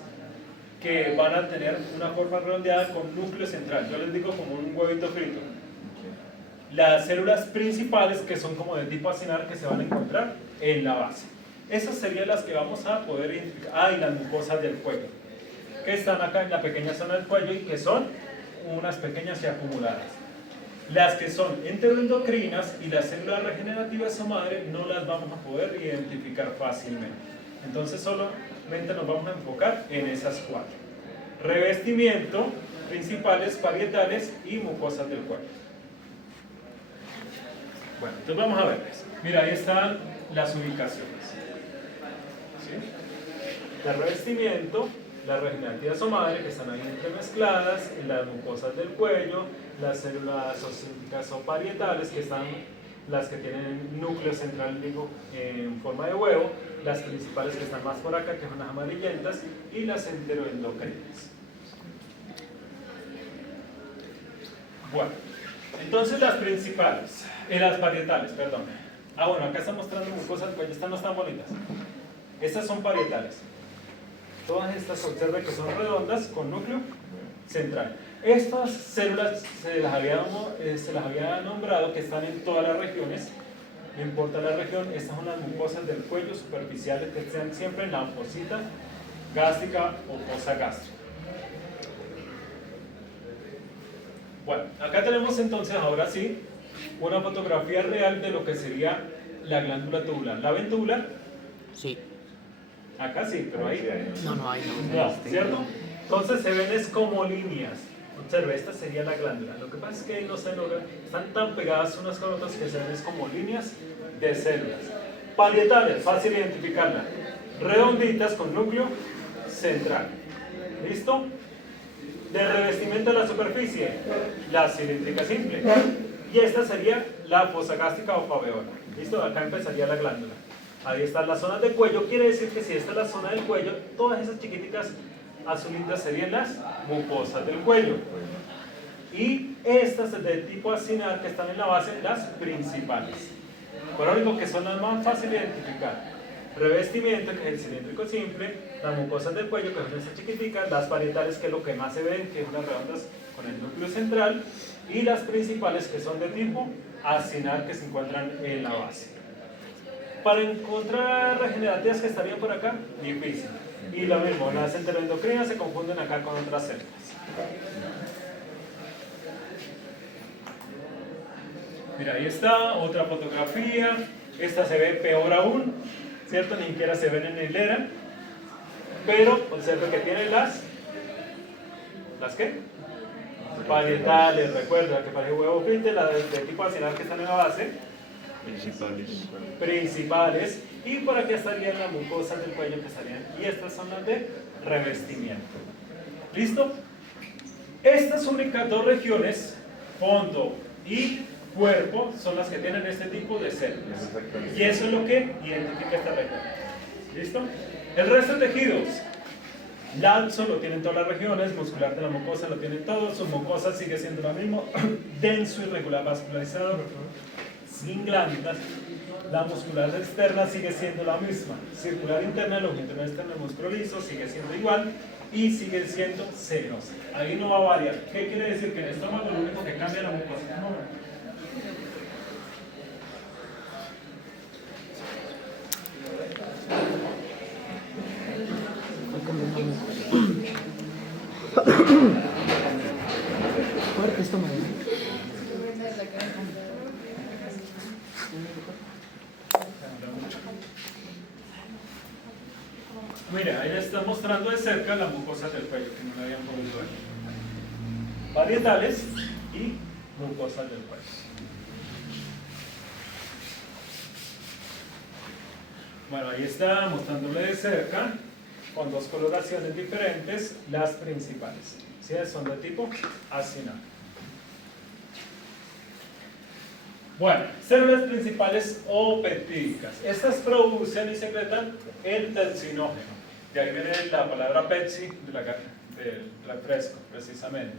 que van a tener una forma redondeada con núcleo central. Yo les digo como un huevito frito. Las células principales, que son como de tipo acinar, que se van a encontrar en la base. Esas serían las que vamos a poder identificar. Y las mucosas del cuello, que están acá en la pequeña zona del cuello y que son unas pequeñas y acumuladas. Las que son enteroendocrinas y las células regenerativas o madre no las vamos a poder identificar fácilmente. Entonces solamente nos vamos a enfocar en esas 4. Revestimiento, principales, parietales y mucosas del cuello. Bueno, entonces vamos a verles. Mira, ahí están las ubicaciones. ¿Sí? El revestimiento, las regenerativas o madre, que están ahí entremezcladas, las mucosas del cuello, las células oxínticas o parietales, que están las que tienen núcleo central, digo, en forma de huevo, las principales, que están más por acá, que son las amarillentas, y las enteroendocrinas. Bueno, entonces las principales, las parietales, perdón. Bueno, acá están mostrando mucosas del cuello, estas no están bonitas. Estas son parietales. Todas estas observen que son redondas con núcleo central. Estas células se las había nombrado que están en todas las regiones, no importa la región. Estas son las mucosas del cuello superficiales, que están siempre en la fosita gástrica o fosa gástrica. Bueno, acá tenemos entonces ahora sí una fotografía real de lo que sería la glándula tubular. ¿La ven tubular? Sí. Acá sí, pero ahí No, ahí no. no, ¿cierto? Entonces se ven es como líneas. Observe, esta sería la glándula. Lo que pasa es que no se logra, están tan pegadas unas con otras que se ven es como líneas de células. Parietales, fácil identificarla. Redonditas con núcleo central. ¿Listo? De revestimiento de la superficie, la cilíndrica simple. Y esta sería la fosa gástrica o alveolar. ¿Listo? Acá empezaría la glándula. Ahí están las zonas de cuello. Quiere decir que si esta es la zona del cuello, todas esas chiquiticas azulitas serían las mucosas del cuello. y estas de tipo acinar que están en la base, las principales. Por lo único que son las más fáciles de identificar. Revestimiento, que es el cilíndrico simple, las mucosas del cuello, que son estas chiquiticas, las parietales, que es lo que más se ven, que son las redondas con el núcleo central, y las principales, que son de tipo acinar, que se encuentran en la base. Para encontrar regenerativas que estarían por acá, difícil. Y lo mismo, las enteroendocrinas se confunden acá con otras células. Mira, ahí está, otra fotografía. Esta se ve peor aún, ¿cierto? Ni siquiera se ven en hilera. Pero observe que tiene ¿las qué? Parietales, recuerda que parece huevo frito, las de tipo acinar que están en la base. Principales. Y por aquí estarían las mucosas del cuello que estarían. Y estas son las de revestimiento. ¿Listo? Estas únicas dos regiones, fondo y cuerpo, son las que tienen este tipo de células. Y eso es lo que identifica esta región. ¿Listo? El resto de tejidos. Laxo lo tienen todas las regiones, muscular de la mucosa lo tienen todos, su mucosa sigue siendo lo mismo, denso, irregular, vascularizado, sin glándulas. La muscular externa sigue siendo la misma, circular interna, longitudinal externa, el músculo liso sigue siendo igual y sigue siendo senos. Ahí no va a variar. ¿Qué quiere decir? Que en el estómago lo único que cambia es la mucosa. Fuerte estómago. Mira, ahí está mostrando de cerca la mucosa del cuello, que no la habían podido ver. Parietales y mucosas del cuello. Bueno, ahí está mostrándole de cerca, con dos coloraciones diferentes, las principales. ¿Sí? Son de tipo acinar. Bueno, células principales o peptídicas. Estas producen y secretan el pepsinógeno. De ahí viene la palabra Pepsi, del refresco, precisamente.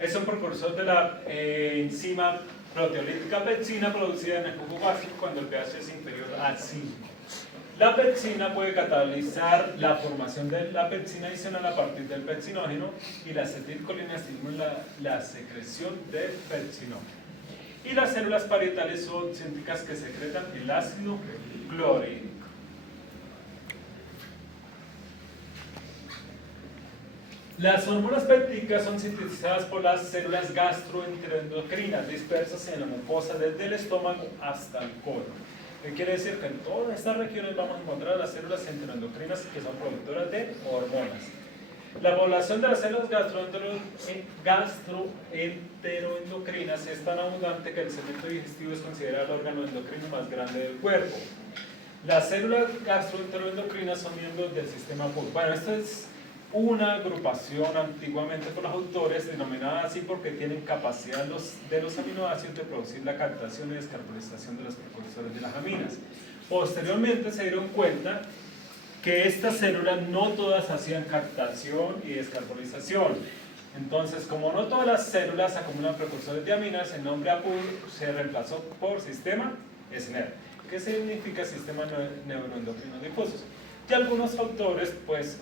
Es un precursor de la enzima proteolítica pepsina producida en el jugo gástrico cuando el pH es inferior a 5. La pepsina puede catalizar la formación de la pepsina adicional a partir del pepsinógeno y la acetilcolina estimula la secreción del pepsinógeno. Y las células parietales son científicas que secretan el ácido clorhídrico. Las hormonas pépticas son sintetizadas por las células gastroenteroendocrinas dispersas en la mucosa desde el estómago hasta el colon. ¿Qué quiere decir? Que en todas estas regiones vamos a encontrar las células enteroendocrinas que son productoras de hormonas. La población de las células gastroenteroendocrinas es tan abundante que el segmento digestivo es considerado el órgano endocrino más grande del cuerpo. Las células gastroenteroendocrinas son miembros del sistema PUR. Bueno, esto es una agrupación antiguamente por los autores denominada así porque tienen capacidad de los aminoácidos de producir la captación y descarbonización de los precursores de las aminas. Posteriormente se dieron cuenta que estas células no todas hacían captación y descarbonización. Entonces, como no todas las células acumulan precursores de aminas, el nombre APUR se reemplazó por sistema SNER. ¿Qué significa sistema neuroendocrino difusos? Y algunos autores pues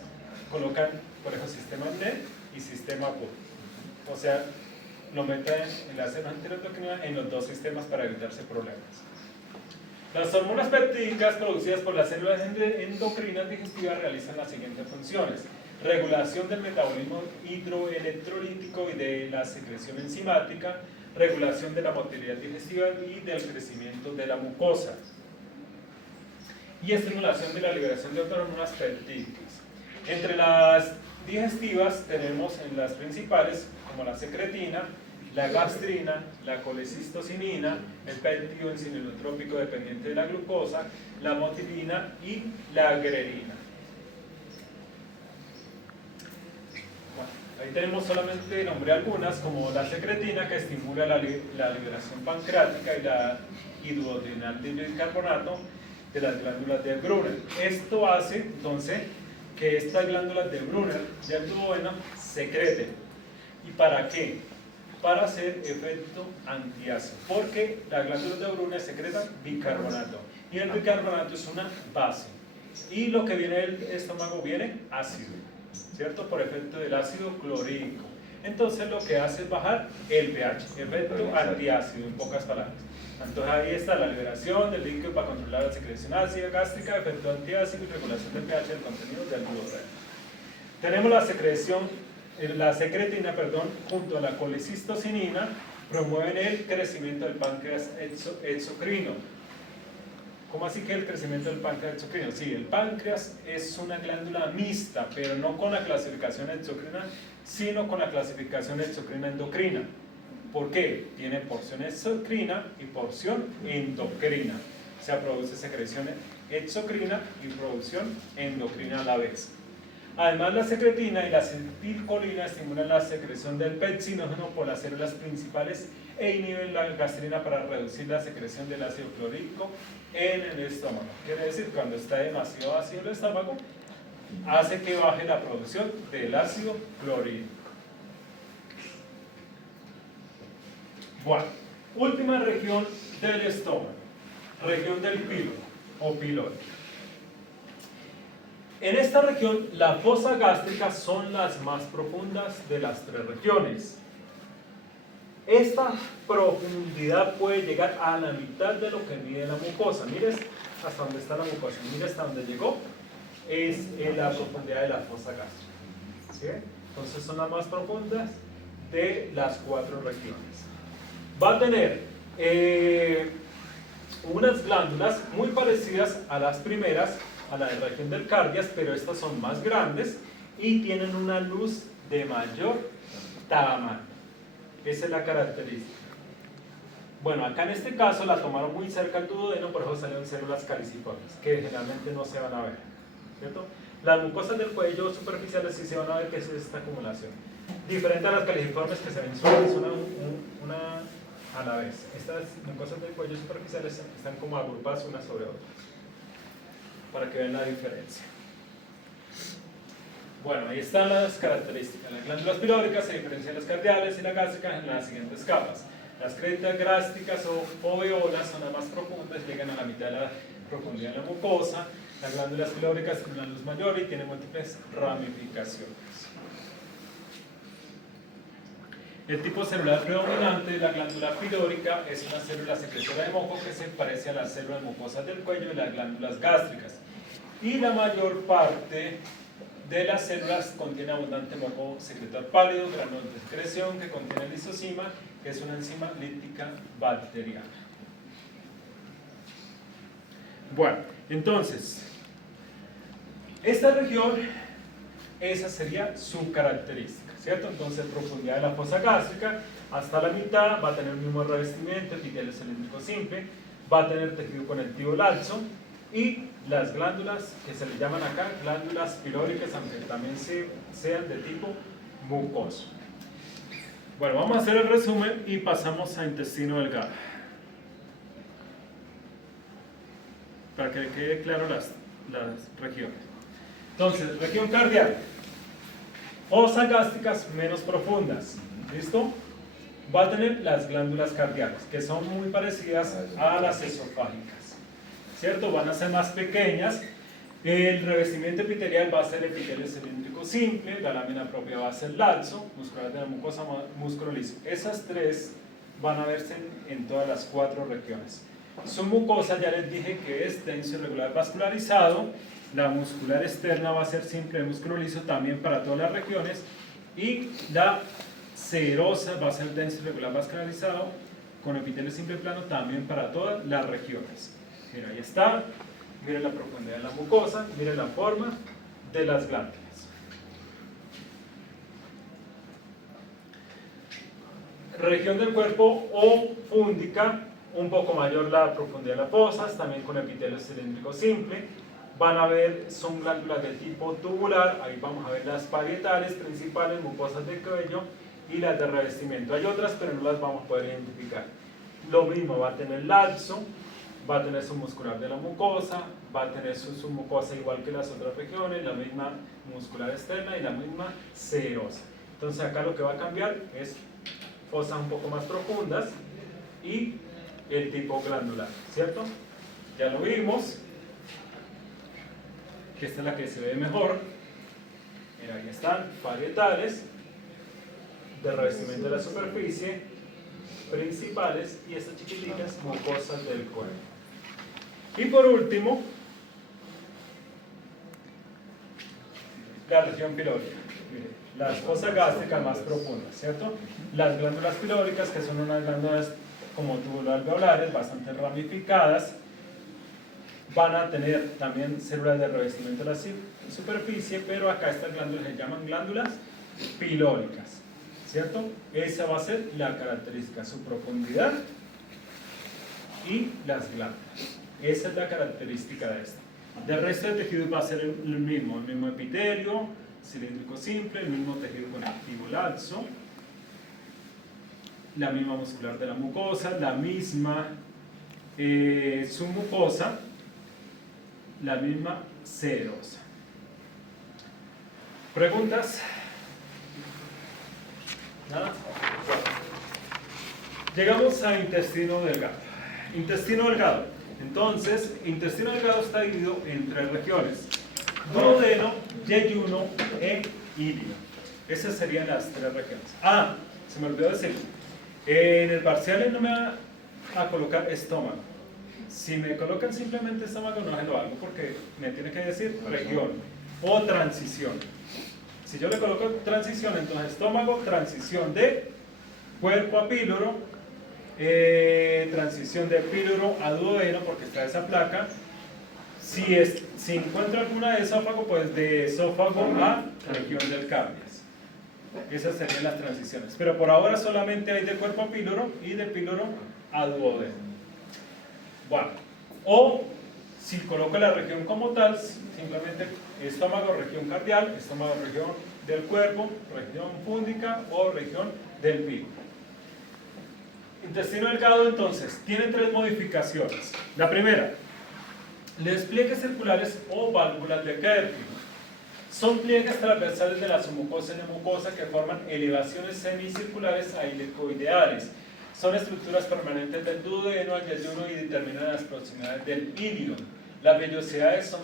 colocan, por ejemplo, sistema SNER y sistema APUR. O sea, lo meten en la célula enteroendocrina en los dos sistemas para evitarse problemas. Las hormonas peptídicas producidas por las células endocrinas digestivas realizan las siguientes funciones: regulación del metabolismo hidroelectrolítico y de la secreción enzimática, regulación de la motilidad digestiva y del crecimiento de la mucosa, y estimulación de la liberación de otras hormonas peptídicas. Entre las digestivas tenemos en las principales como la secretina, la gastrina, la colecistocinina, el péptido enziminotrópico dependiente de la glucosa, la motilina y la grelina. Bueno, ahí tenemos solamente nombré algunas, como la secretina, que estimula la liberación pancreática y la hidroadrenal de bicarbonato de las glándulas de Brunner. Esto hace entonces que estas glándulas de Brunner del duodeno secreten. ¿Y para qué? para hacer efecto antiácido, porque las glándulas de Brune secretan bicarbonato y el bicarbonato es una base y lo que viene del estómago viene ácido, ¿cierto? Por efecto del ácido clorhídrico. Entonces lo que hace es bajar el pH, efecto antiácido en pocas palabras. Entonces ahí está la liberación del líquido para controlar la secreción ácida gástrica, efecto antiácido y regulación del pH del contenido del duodeno. Tenemos la secretina, junto a la colicistocinina, promueven el crecimiento del páncreas exocrino. ¿Cómo así que el crecimiento del páncreas exocrino? Sí, el páncreas es una glándula mixta, pero no con la clasificación exocrina, sino con la clasificación exocrina endocrina. ¿Por qué? Tiene porción exocrina y porción endocrina. O sea, produce secreción exocrina y producción endocrina a la vez. Además, la secretina y la acetilcolina estimulan la secreción del pepsinógeno por las células principales e inhiben la gastrina para reducir la secreción del ácido clorhídrico en el estómago. Quiere decir, cuando está demasiado ácido el estómago, hace que baje la producción del ácido clorhídrico. Bueno, última región del estómago, región del píloro o pylori. En esta región, las fosas gástricas son las más profundas de las tres regiones. Esta profundidad puede llegar a la mitad de lo que mide la mucosa. Mires hasta dónde está la mucosa, mires hasta dónde llegó, es la profundidad de la fosa gástrica. ¿Sí? Entonces son las más profundas de las cuatro regiones. Va a tener unas glándulas muy parecidas a las primeras, a la de la región del cardias, pero estas son más grandes y tienen una luz de mayor tamaño. Esa es la característica. Bueno, acá en este caso la tomaron muy cerca al duodeno, por eso salieron células caliciformes, que generalmente no se van a ver, ¿cierto? Las mucosas del cuello superficiales sí se van a ver que es esta acumulación. Diferente a las caliciformes que se ven solas, una a la vez. Estas mucosas del cuello superficiales están como agrupadas unas sobre otras, para que vean la diferencia. Bueno, ahí están las características. Las glándulas pilóricas se diferencian de las cardiales y las gástricas en las siguientes capas. Las creencias gástricas o foveolas son las más profundas, llegan a la mitad de la profundidad de la mucosa. Las glándulas pilóricas tienen una luz mayor y tienen múltiples ramificaciones. El tipo celular predominante de la glándula pilórica es una célula secretora de moco que se parece a las células mucosas del cuello y las glándulas gástricas. Y la mayor parte de las células contiene abundante moco secretor pálido, granulos de secreción que contiene lisozima, que es una enzima líptica bacteriana. Bueno, entonces, esta región, esa sería su característica, ¿cierto? Entonces, profundidad de la fosa gástrica, hasta la mitad va a tener el mismo revestimiento, epitelio cilíndrico simple, va a tener tejido conectivo laxo, y las glándulas que se le llaman acá glándulas pilóricas, aunque también sean de tipo mucoso. Bueno, vamos a hacer el resumen y pasamos a intestino delgado para que le quede claro las regiones. Entonces, región cardíaca, fosas gástricas menos profundas, ¿listo? Va a tener las glándulas cardíacas, que son muy parecidas a las esofágicas, ¿cierto? Van a ser más pequeñas. El revestimiento epitelial va a ser epitelio cilíndrico simple, la lámina propia va a ser laxo, muscular de la mucosa, músculo liso. Esas tres van a verse en todas las cuatro regiones. Su mucosa ya les dije que es denso irregular vascularizado, la muscular externa va a ser simple, músculo liso también para todas las regiones, y la serosa va a ser denso irregular vascularizado con epitelio simple plano también para todas las regiones. Mira, ahí está. Miren la profundidad de la mucosa, miren la forma de las glándulas. Región del cuerpo o fúndica, un poco mayor la profundidad de las fosas, también con epitelio cilíndrico simple. Van a ver, son glándulas de tipo tubular, ahí vamos a ver las parietales principales, mucosas del cuello y las de revestimiento. Hay otras, pero no las vamos a poder identificar. Lo mismo, va a tener laxo, va a tener su muscular de la mucosa, va a tener su submucosa igual que las otras regiones, la misma muscular externa y la misma serosa. Entonces acá lo que va a cambiar es fosas un poco más profundas y el tipo glandular, ¿cierto? Ya lo vimos, que esta es la que se ve mejor. Mira, ahí están, parietales, de revestimiento de la superficie, principales, y estas chiquiticas, mucosas del cuerpo. Y por último, la región pilórica. Mire, las fosas gástricas más profundas, ¿cierto? Las glándulas pilóricas, que son unas glándulas como tubuloalveolares, bastante ramificadas, van a tener también células de revestimiento de la superficie, pero acá estas glándulas se llaman glándulas pilóricas, ¿cierto? Esa va a ser la característica, su profundidad y las glándulas. Esa es la característica de esta. Del resto de tejidos va a ser el mismo epitelio, cilíndrico simple, el mismo tejido conectivo laxo, la misma muscular de la mucosa, la misma submucosa, la misma serosa. ¿Preguntas? ¿Nada? Llegamos a intestino delgado. Intestino delgado. Entonces, intestino delgado está dividido en 3 regiones: duodeno, yeyuno e ilio. Esas serían las 3 regiones. Ah, se me olvidó decir, en el parcial no me va a colocar estómago. Si me colocan simplemente estómago, no se lo hago porque me tiene que decir región o transición. Si yo le coloco transición, entonces estómago, transición de cuerpo a píloro, transición de píloro a duodeno, porque está esa placa. Si encuentro alguna de esófago, pues de esófago a región del cardias. Esas serían las transiciones. Pero por ahora solamente hay de cuerpo a píloro y de píloro a duodeno. Bueno, o si coloco la región como tal, simplemente estómago, región cardial, estómago, región del cuerpo, región púndica o región del píloro. Intestino delgado, entonces, tiene 3 modificaciones. La primera, los pliegues circulares o válvulas de Kerpin. Son pliegues transversales de la submucosa y la mucosa que forman elevaciones semicirculares a helicoideales. Son estructuras permanentes del duodeno al yeyuno y determinan las proximidades del ilio. Las vellosidades son...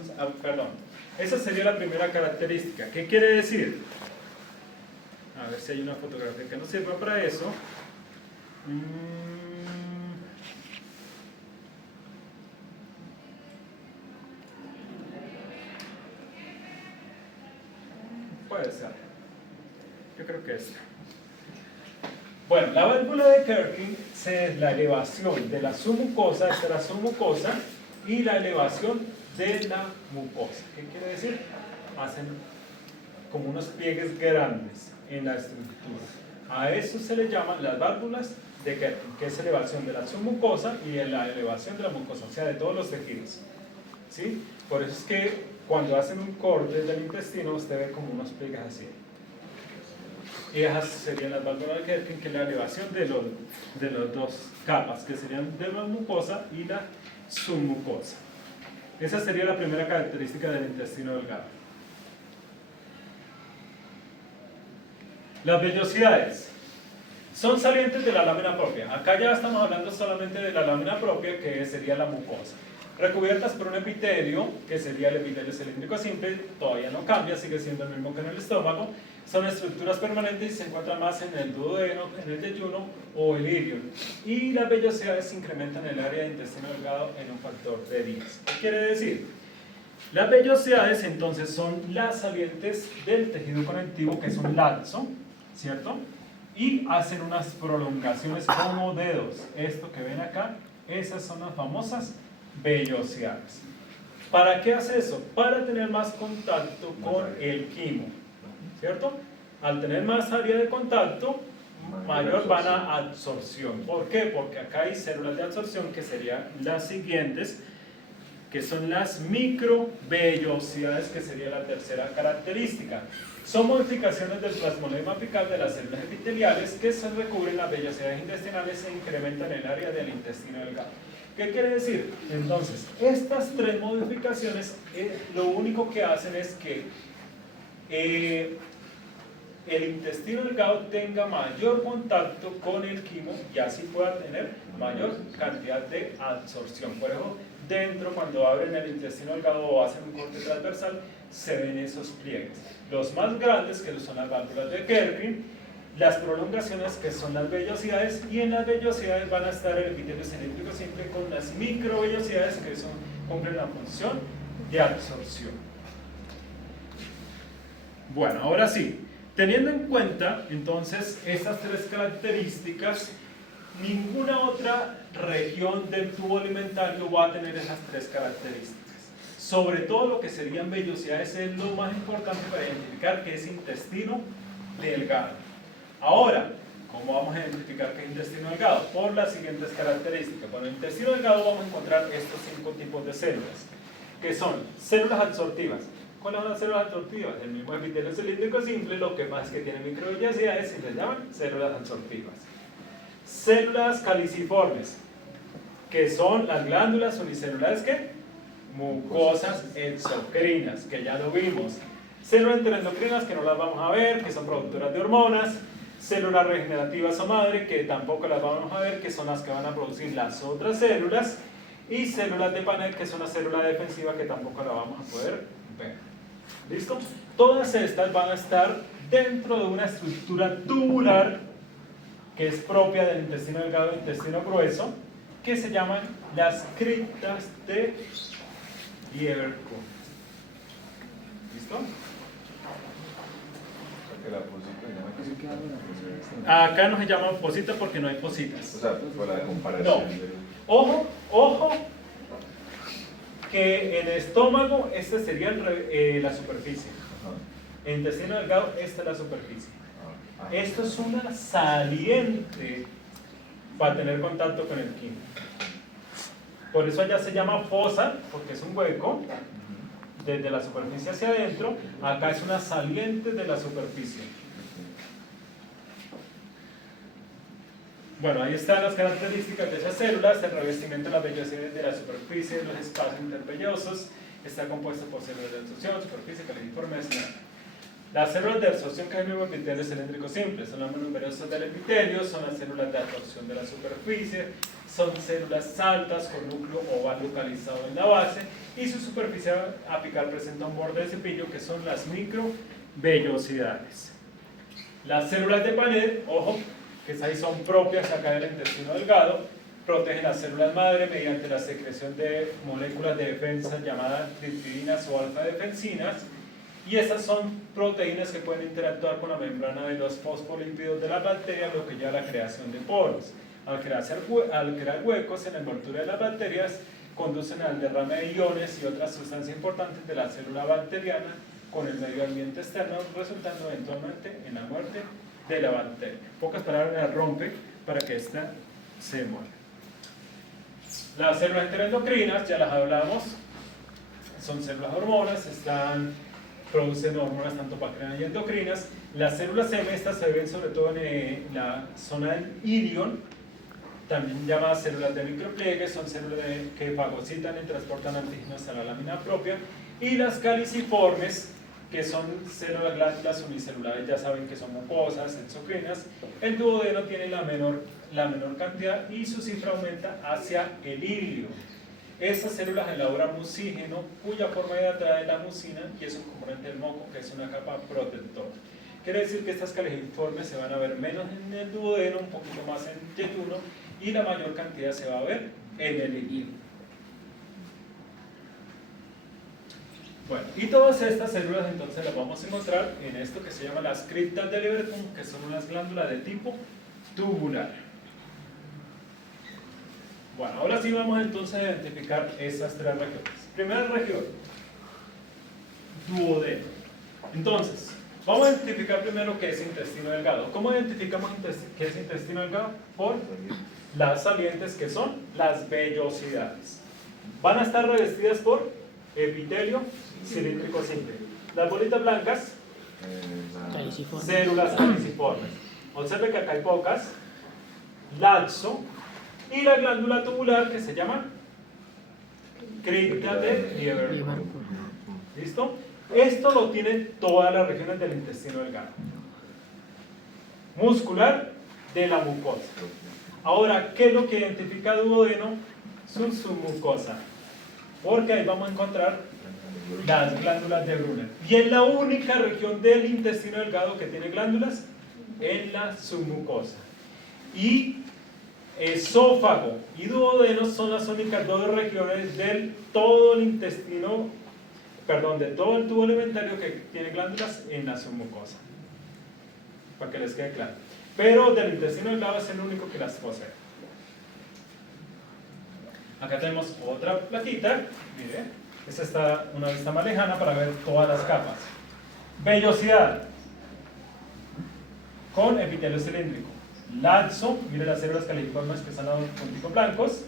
esa sería la primera característica. ¿Qué quiere decir? A ver si hay una fotografía que nos sirva para eso. Puede ser. Yo creo que es. Bueno, la válvula de Kerpin es la elevación de la submucosa, esta es la submucosa, y la elevación de la mucosa. ¿Qué quiere decir? Hacen como unos pliegues grandes en la estructura. A eso se le llaman las válvulas de Kerpin, que es elevación de la submucosa y la elevación de la mucosa, o sea, de todos los tejidos. ¿Sí? Por eso es que cuando hacen un corte del intestino, usted ve como unos pliegues así. Y esas serían las válvulas de Kerpin, que es la elevación de los 2 capas, que serían de la mucosa y la submucosa. Esa sería la primera característica del intestino delgado. Las vellosidades son salientes de la lámina propia. Acá ya estamos hablando solamente de la lámina propia, que sería la mucosa. Recubiertas por un epitelio, que sería el epitelio cilíndrico simple, todavía no cambia, sigue siendo el mismo que en el estómago. Son estructuras permanentes y se encuentran más en el duodeno, en el yeyuno o el ilio. Y las vellosidades se incrementan en el área de intestino delgado en un factor de 10. ¿Qué quiere decir? Las vellosidades entonces son las salientes del tejido conectivo, que es un laxo, ¿cierto? Y hacen unas prolongaciones como dedos. Esto que ven acá, esas son las famosas vellosidades. ¿Para qué hace eso? Para tener más contacto con el quimo, ¿cierto? Al tener más área de contacto, mayor van a absorción. ¿Por qué? Porque acá hay células de absorción que serían las siguientes, que son las microvellosidades, que sería la tercera característica. Son modificaciones del plasmolema apical de las células epiteliales que se recubren las vellosidades intestinales e incrementan el área del intestino delgado. ¿Qué quiere decir? Entonces, estas 3 modificaciones lo único que hacen es que el intestino delgado tenga mayor contacto con el quimo y así pueda tener mayor cantidad de absorción. Por eso, dentro, cuando abren el intestino delgado o hacen un corte transversal, se ven esos pliegues. Los más grandes, que son las válvulas de Kerkrin, las prolongaciones, que son las vellosidades, y en las vellosidades van a estar el epitelio cilíndrico simple con las microvellosidades que cumplen la función de absorción. Bueno, ahora sí, teniendo en cuenta entonces estas tres características, ninguna otra región del tubo alimentario va a tener esas tres características. Sobre todo lo que serían vellosidades es lo más importante para identificar qué es intestino delgado. Ahora, ¿cómo vamos a identificar qué es intestino delgado? Por las siguientes características. Bueno, en el intestino delgado vamos a encontrar estos 5 tipos de células, que son células absortivas. ¿Cuáles son las células absortivas? El mismo epitelio cilíndrico simple, lo que más es que tiene microvellosidades y se llaman células absortivas. Células caliciformes, que son las glándulas unicelulares, ¿qué? Mucosas exocrinas, que ya lo vimos. Células enteroendocrinas, que no las vamos a ver, que son productoras de hormonas. Células regenerativas o madre, que tampoco las vamos a ver, que son las que van a producir las otras células. Y células de Paneth, que son una célula defensiva, que tampoco la vamos a poder ver. ¿Listo? Todas estas van a estar dentro de una estructura tubular que es propia del intestino delgado e intestino grueso, que se llaman las criptas de Lieberkühn. ¿Listo? Que la fosita se llama Así que- queda buena. Acá no se llaman fositas porque no hay fositas. O sea, por la comparación No. de... Ojo, ojo, que en el estómago esta sería la superficie. Ajá. En el intestino delgado esta es la superficie. Ah. Esto es una saliente para tener contacto con el quimo. Por eso allá se llama fosa, porque es un hueco desde la superficie hacia adentro. Acá es una saliente de la superficie. Bueno, ahí están las características de esas células: el revestimiento de las vellosidades de la superficie, los espacios intervellosos. Está compuesto por células de absorción, superficie, caliciforme, escenario. Las células de absorción, que es el mismo epitelio cilíndrico simple, son las numerosas del epitelio, son las células de absorción de la superficie, son células altas con núcleo oval localizado en la base, y su superficie apical presenta un borde de cepillo, que son las microvellosidades. Las células de Paneth, ojo, que ahí son propias acá del intestino delgado, protegen las células madre mediante la secreción de moléculas de defensa llamadas triptidinas o alfa-defensinas, y estas son proteínas que pueden interactuar con la membrana de los fosfolípidos de la bacteria, lo que lleva a la creación de poros. Al crear huecos en la envoltura de las bacterias, conducen al derrame de iones y otras sustancias importantes de la célula bacteriana con el medio ambiente externo, resultando eventualmente en la muerte de la bacteria. En pocas palabras, la rompe para que ésta se muera. Las células enteroendocrinas, ya las hablamos, son células hormonas, producen hormonas tanto pacrinas y endocrinas. Las células M, estas se ven sobre todo en la zona del ilion, también llamadas células de micropliegue, son células que fagocitan y transportan antígenos a la lámina propia. Y las caliciformes, que son células glándulas unicelulares, ya saben que son mucosas, exocrinas. El duodeno tiene la menor cantidad y su cifra aumenta hacia el ilio. Estas células elaboran mucígeno, cuya forma hidratada es la mucina, y es un componente del moco, que es una capa protectora. Quiere decir que estas caliciformes se van a ver menos en el duodeno, un poquito más en yetuno, y la mayor cantidad se va a ver en el ilio. Bueno, y todas estas células entonces las vamos a encontrar en esto que se llama las criptas de Lieberkühn, que son unas glándulas de tipo tubular. Bueno, ahora sí vamos entonces a identificar esas tres regiones. Primera región, duodeno. Entonces, vamos a identificar primero qué es intestino delgado. ¿Cómo identificamos qué es intestino delgado? Por las salientes, que son las vellosidades. Van a estar revestidas por epitelio cilíndrico simple. Las bolitas blancas, Caliciforme. células caliciformes. Observe que acá hay pocas. Laxo. Y la glándula tubular, que se llama cripta de Lieberkühn. Lieberkühn. ¿Listo? Esto lo tienen todas las regiones del intestino delgado. muscular de la mucosa. Ahora, ¿qué es lo que identifica duodeno? Su submucosa. Porque ahí vamos a encontrar las glándulas de Brunner. Y es la única región del intestino delgado que tiene glándulas en la submucosa. Y esófago y duodeno son las únicas dos regiones del todo el intestino, perdón, de todo el tubo alimentario que tiene glándulas en la submucosa. Para que les quede claro. Pero del intestino delgado es el único que las posee. Acá tenemos otra plaquita, mire, esta está una vista más lejana para ver todas las capas. Vellosidad con epitelio cilíndrico. Laxo, mire las células califormes que están a los punticos blancos.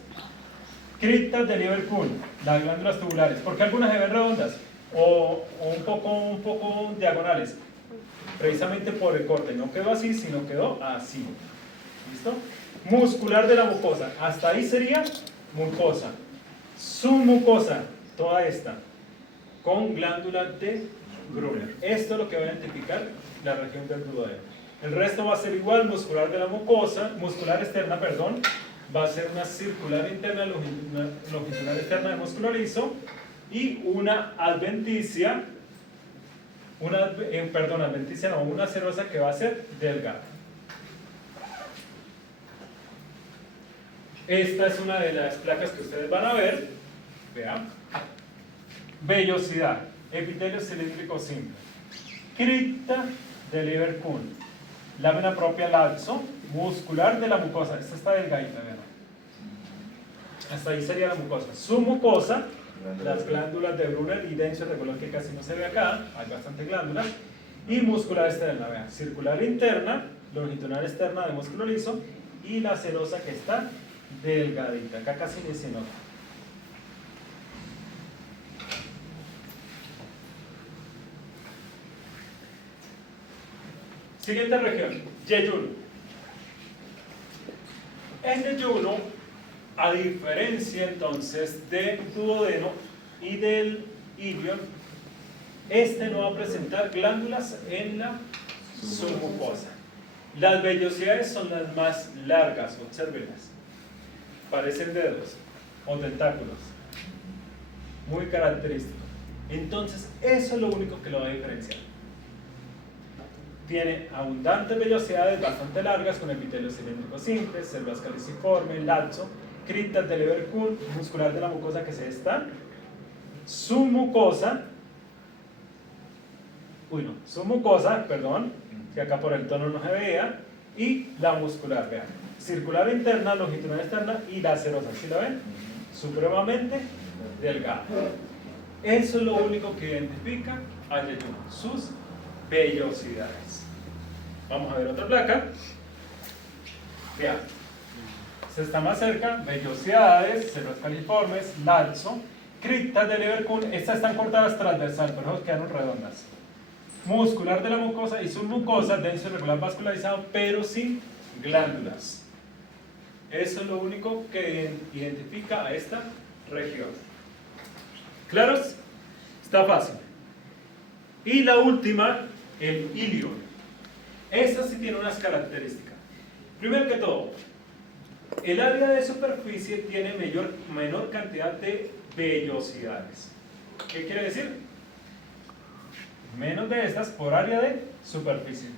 Criptas de Lieberkühn, las glándulas tubulares. ¿Por qué algunas se ven redondas? O un poco diagonales. Precisamente por el corte, no quedó así, sino quedó así. ¿Listo? Muscular de la mucosa, hasta ahí sería mucosa. Submucosa, toda esta, con glándula de Brunner. Esto es lo que va a identificar la región del duodeno. El resto va a ser igual, muscular de la mucosa, muscular externa, perdón, va a ser una circular interna, longitudinal externa de músculo liso y una adventicia, una serosa que va a ser delgada. Esta es una de las placas que ustedes van a ver. Vean. Vellosidad, epitelio cilíndrico simple. Cripta de Lieberkühn. Lámina propia laxo, muscular de la mucosa. Esta está delgadita, vean. Hasta ahí sería la mucosa. Su mucosa, las glándulas de Brunner y denso regular que casi no se ve acá, hay bastante glándulas. Y muscular externa, vean. Circular interna, longitudinal externa de músculo liso y la serosa que está delgadita. Acá casi ni se nota. Siguiente región, yeyuno. En yeyuno, a diferencia entonces del duodeno y del ilion, este no va a presentar glándulas en la submucosa. Las vellosidades son las más largas, obsérvenlas. Parecen dedos o tentáculos. Muy característico. Entonces, eso es lo único que lo va a diferenciar. Tiene abundantes vellosidades bastante largas con epitelio cilíndrico simple, células caliciformes, laxo, criptas de Lieberkühn, muscular de la mucosa que se está, submucosa, perdón, que acá por el tono no se veía, y la muscular, vean, circular interna, longitudinal externa y la serosa, ¿sí la ven? Supremamente delgada. Eso es lo único que identifica a yeyuno, sus vellosidades. Vamos a ver otra placa. Vean, se está más cerca, vellosidades, células califormes, laxo, criptas de Lieberkühn, estas están cortadas transversal, pero esas quedaron redondas. Muscular de la mucosa y submucosa, denso irregular vascularizado, pero sin glándulas. Eso es lo único que identifica a esta región. ¿Claros? Está fácil. Y la última, el ilion. Esta sí tiene unas características. Primero que todo, el área de superficie tiene menor cantidad de vellosidades. ¿Qué quiere decir? Menos de estas por área de superficie.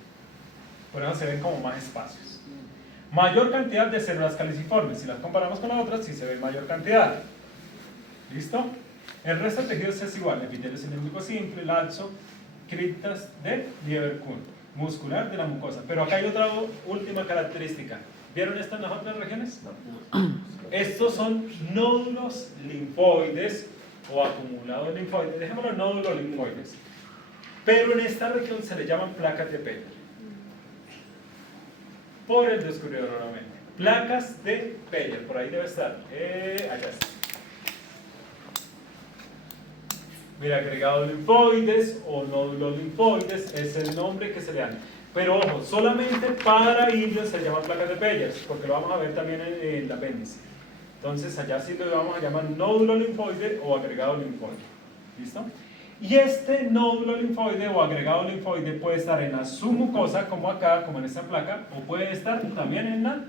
Por eso se ven como más espacios. Mayor cantidad de células caliciformes. Si las comparamos con las otras, sí se ve mayor cantidad. ¿Listo? El resto del tejido es igual. Epitelio cilíndrico simple, laxo, criptas de Lieberkühn, muscular de la mucosa. Pero acá hay otra última característica. ¿Vieron esto en las otras regiones? Estos son nódulos linfoides o acumulados linfoides. Dejémoslo nódulos linfoides. Pero en esta región se le llaman placas de Peller. Por el descubridor nuevamente. Placas de Peller. Por ahí debe estar. Allá está. Mira, agregados linfoides o nódulos linfoides es el nombre que se le dan. Pero ojo, solamente para ilion se llama placas de Peller, porque lo vamos a ver también en el apéndice. Entonces allá sí lo vamos a llamar nódulo linfoide o agregado linfoide. ¿Listo? Y este nódulo linfoide o agregado linfoide puede estar en la submucosa, como acá, como en esta placa, o puede estar también en la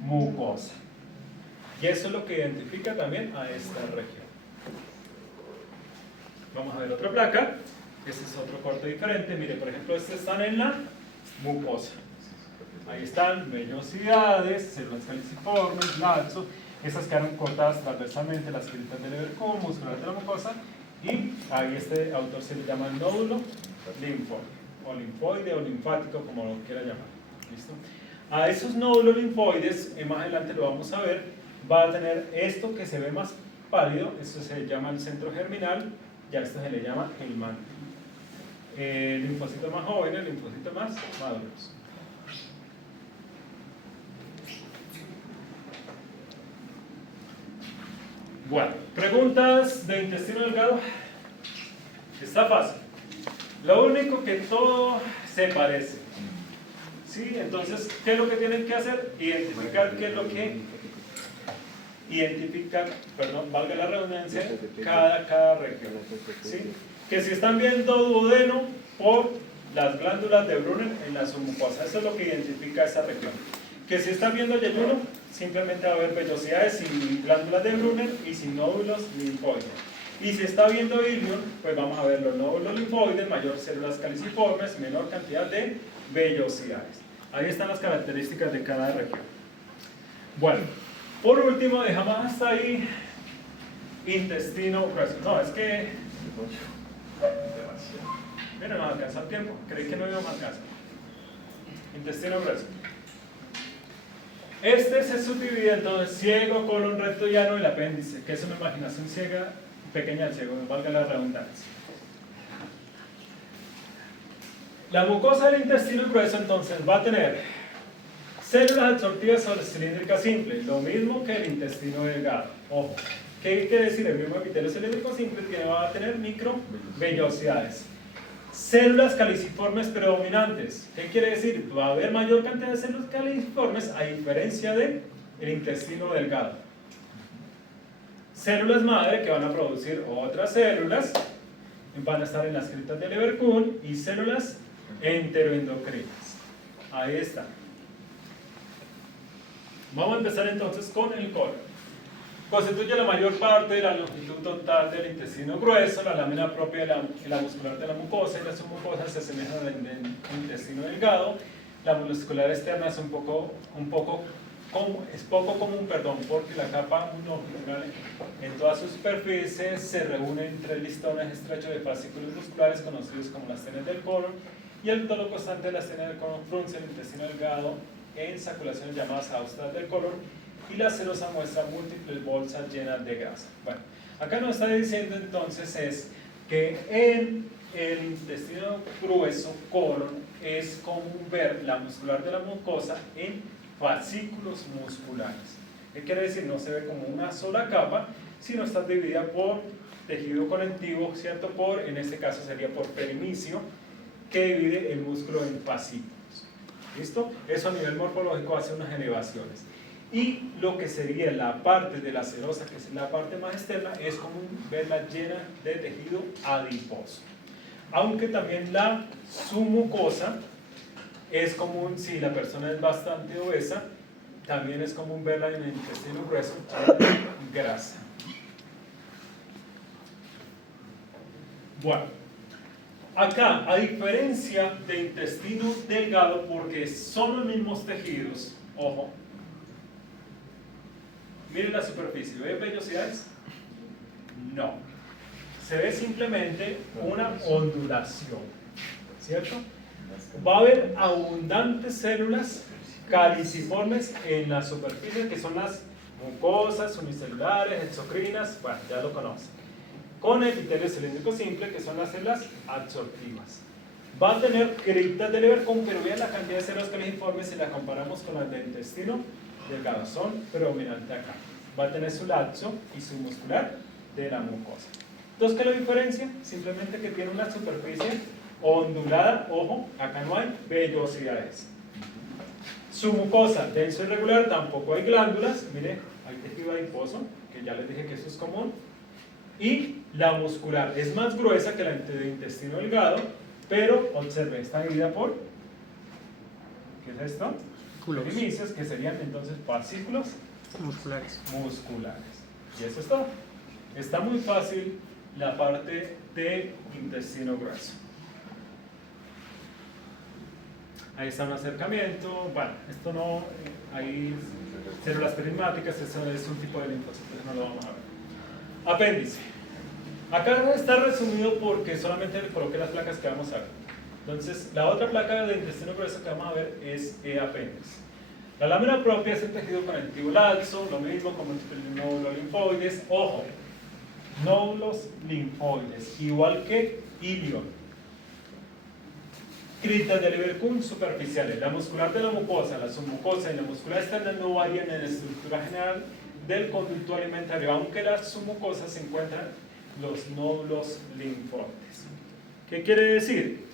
mucosa. Y eso es lo que identifica también a esta región. Vamos a ver otra placa. Este es otro corte diferente. Mire, por ejemplo, estos están en la mucosa. Ahí están vellosidades, células caliciformes, laxo. Estas quedaron cortadas transversalmente, las filitas del Leverkusen, musculares de la mucosa. Y ahí este autor se le llama nódulo linfoide o linfático, como lo quiera llamar. ¿Listo? A esos nódulos linfoides, más adelante lo vamos a ver, va a tener esto que se ve más pálido, esto se llama el centro germinal, y a esto se le llama el manto. Linfocitos más jóvenes, linfocitos más maduros. Bueno, preguntas de intestino delgado. Está fácil. Lo único que todo se parece. ¿Sí? Entonces, ¿qué es lo que tienen que hacer? Identificar qué es lo que identifica, perdón, valga la redundancia, cada región. ¿Sí? Que si están viendo duodeno por las glándulas de Brunner en la submucosa, eso es lo que identifica esa región. Que si están viendo yeyuno, simplemente va a haber vellosidades sin glándulas de Brunner y sin nódulos linfoides. Y si está viendo ilion, pues vamos a ver los nódulos linfoides, mayor células caliciformes, menor cantidad de vellosidades. Ahí están las características de cada región. Bueno, por último, dejamos hasta ahí intestino grueso. No, es que... Mira, no alcanza el tiempo. Creí que no íbamos a alcanzar. Intestino grueso. Este se subdivide entonces ciego, colon, recto, llano y el apéndice, que es una imaginación ciega, pequeña del ciego, valga la redundancia. La mucosa del intestino grueso entonces va a tener células absortivas cilíndricas simples, lo mismo que el intestino delgado. Ojo, ¿qué quiere decir? El mismo epitelio cilíndrico simple que va a tener microvellosidades. Células caliciformes predominantes. ¿Qué quiere decir? Va a haber mayor cantidad de células caliciformes a diferencia del intestino delgado. Células madre que van a producir otras células, van a estar en las criptas de Leverkusen, y células enteroendocrinas. Ahí está. Vamos a empezar entonces con el colon. Constituye la mayor parte de la longitud total del intestino grueso. La lámina propia de la muscular de la mucosa y la submucosa se asemejan al intestino delgado. La muscular externa es poco común, porque la capa longitudinal en toda su superficie se reúne entre listones estrechos de fascículos musculares conocidos como las tenes del colon, y el tono constante de las tenes del colon frunce el intestino delgado en saculaciones llamadas austras del colon, y la serosa muestra múltiples bolsas llenas de grasa. Bueno, acá nos está diciendo entonces es que en el intestino grueso, colon, es común ver la muscular de la mucosa en fascículos musculares. ¿Qué quiere decir? No se ve como una sola capa, sino está dividida por tejido conectivo, ¿cierto? En este caso sería por perimecio, que divide el músculo en fascículos. ¿Listo? Eso a nivel morfológico hace unas elevaciones. Y lo que sería la parte de la serosa, que es la parte más externa, es común verla llena de tejido adiposo. Aunque también la submucosa es común, si la persona es bastante obesa, también es común verla en el intestino grueso llena de grasa. Bueno, acá, a diferencia de intestino delgado, porque son los mismos tejidos, ojo, miren la superficie, ¿ve vellosidades? No. Se ve simplemente una ondulación, ¿cierto? Va a haber abundantes células caliciformes en la superficie, que son las mucosas, unicelulares, exocrinas, bueno, ya lo conocen. Con epitelio cilíndrico simple, que son las células absortivas. Va a tener criptas de Leverkusen, pero vean la cantidad de células caliciformes si la comparamos con las del intestino delgado, son predominantes acá. Va a tener su laxo y su muscular de la mucosa. Entonces, ¿qué lo diferencia? Simplemente que tiene una superficie ondulada, ojo, acá no hay vellosidades. Su mucosa denso irregular, tampoco hay glándulas, mire, hay tejido adiposo, que ya les dije que eso es común. Y la muscular es más gruesa que la del intestino delgado, pero observe, está dividida por, ¿qué es esto? Primicias, que serían entonces fascículos musculares. Y eso es todo. Está muy fácil la parte de intestino grueso. Ahí está un acercamiento. Bueno, esto no, hay células perismáticas, eso es un tipo de linfocitos, no lo vamos a ver. Apéndice. Acá está resumido porque solamente le coloqué las placas que vamos a ver. Entonces, la otra placa de intestino grueso que vamos a ver es apéndice. La lámina propia es el tejido conectivo laxo, lo mismo como el nódulo linfoides. Ojo, nódulos linfoides, igual que ilion. Critas de Lieberkühn superficiales. La muscular de la mucosa, la submucosa y la muscular externa no varían en la estructura general del conducto alimentario, aunque en la submucosa se encuentran los nódulos linfoides. ¿Qué quiere decir?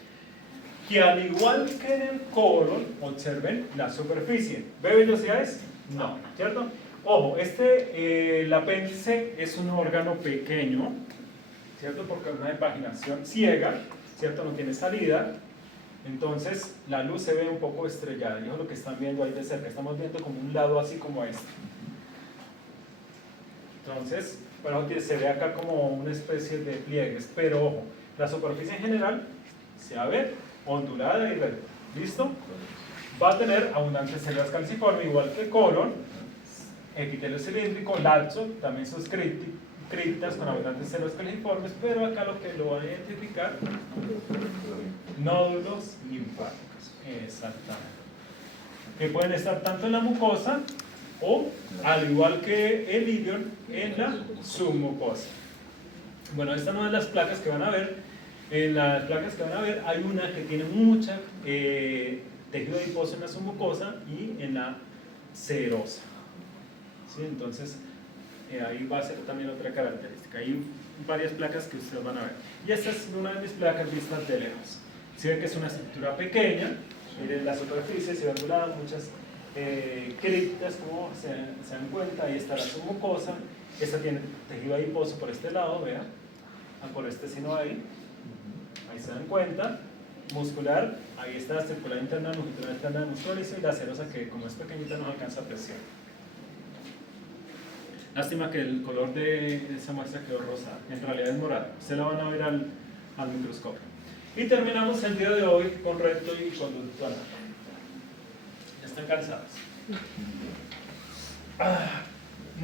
Que al igual que en el colon, observen la superficie. ¿Ve velocidades? No, ¿cierto? Ojo, el apéndice es un órgano pequeño, ¿cierto? Porque es una impaginación ciega, ¿cierto? No tiene salida. Entonces la luz se ve un poco estrellada, y eso es lo que están viendo ahí de cerca. Estamos viendo como un lado así como este. Entonces, bueno, se ve acá como una especie de pliegues, pero ojo, la superficie en general se va a ver ondulada y recta. ¿Listo? Va a tener abundantes células calciformes, igual que el colon, epitelio cilíndrico, laxo, también sus criptas con abundantes células calciformes, pero acá lo que lo van a identificar, nódulos linfáticos. Exactamente. Que pueden estar tanto en la mucosa o, al igual que el ilion, en la submucosa. Bueno, estas no son las placas que van a ver. En las placas que van a ver hay una que tiene mucha tejido adiposo en la submucosa y en la serosa. ¿Sí? Entonces, ahí va a ser también otra característica. Hay varias placas que ustedes van a ver. Y esta es una de mis placas vistas de lejos. Si ven que es una estructura pequeña, miren la superficie, se ve ondulada, muchas criptas, como se dan cuenta. Ahí está la submucosa. Esta tiene tejido adiposo por este lado, vean. Por este sí no hay. Ahí se dan cuenta. Muscular, ahí está circular interna, longitudinal externa de musculosa, y la serosa, que como es pequeñita no alcanza presión. Lástima que el color de esa muestra quedó rosa, en realidad es morado. Se la van a ver al microscopio. Y terminamos el día de hoy con recto y conducto anal. ¿Ya están cansados?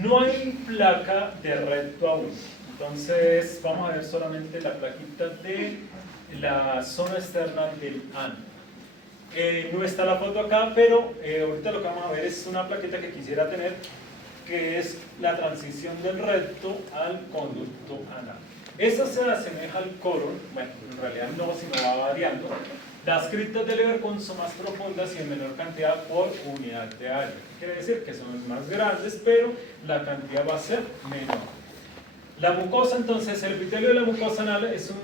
No hay placa de recto aún. Entonces vamos a ver solamente la plaquita de la zona externa del ano. No está la foto acá, pero ahorita lo que vamos a ver es una plaquita que quisiera tener, que es la transición del recto al conducto anal. Esta se asemeja al colon, bueno, en realidad no, sino va variando. Las criptas de Lieberkühn son más profundas y en menor cantidad por unidad de área. Quiere decir que son más grandes, pero la cantidad va a ser menor. La mucosa, entonces, el epitelio de la mucosa anal es un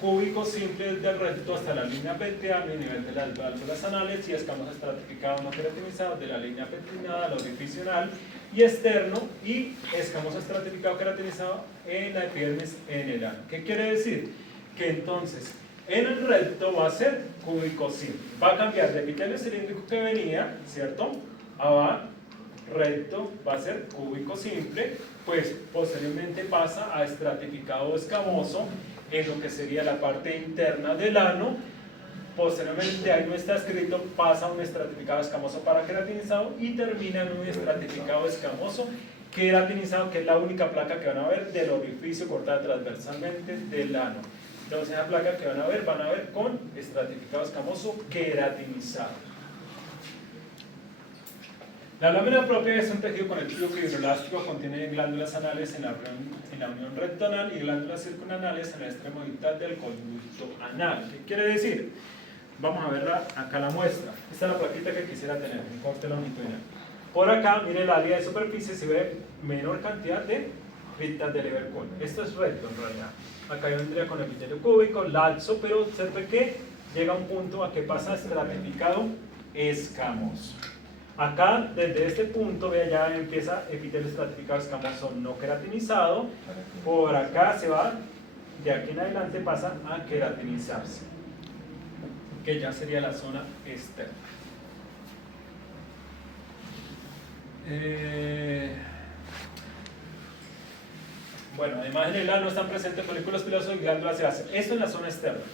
cúbico simple del recto hasta la línea penteal, el nivel de las válvulas anales, y escamos estratificados no queratinizados de la línea pentinada al orificio anal y externo, y escamos estratificado queratinizado en la epidermis en el ano. ¿Qué quiere decir? Que entonces en el recto va a ser cúbico simple, va a cambiar de epitelio cilíndrico que venía, ¿cierto? A recto va a ser cúbico simple, pues posteriormente pasa a estratificado escamoso en lo que sería la parte interna del ano. Posteriormente, ahí no está escrito, pasa a un estratificado escamoso para queratinizado y termina en un estratificado escamoso queratinizado, que es la única placa que van a ver del orificio cortada transversalmente del ano. Entonces, esa placa que van a ver con estratificado escamoso queratinizado. La lámina propia es un tejido conectivo fibroelástico, contiene glándulas anales en la unión recto anal y glándulas circunanales en la extremidad del conducto anal. ¿Qué quiere decir? Vamos a ver acá la muestra. Esta es la plaquita que quisiera tener, un corte longitudinal. Por acá, mire la área de superficie, se ve menor cantidad de criptas de Lieberkühn. Esto es recto en realidad. Acá yo vendría con epitelio cúbico, laxo, pero observe que llega a un punto a que pasa estratificado escamoso. Acá, desde este punto, vea, ya empieza epitelio estratificado escamoso no queratinizado. Por acá se va, de aquí en adelante pasa a queratinizarse, que ya sería la zona externa. Bueno, además en el ano están presentes folículos pilosos y glándulas sebáceas. Esto en la zona externa.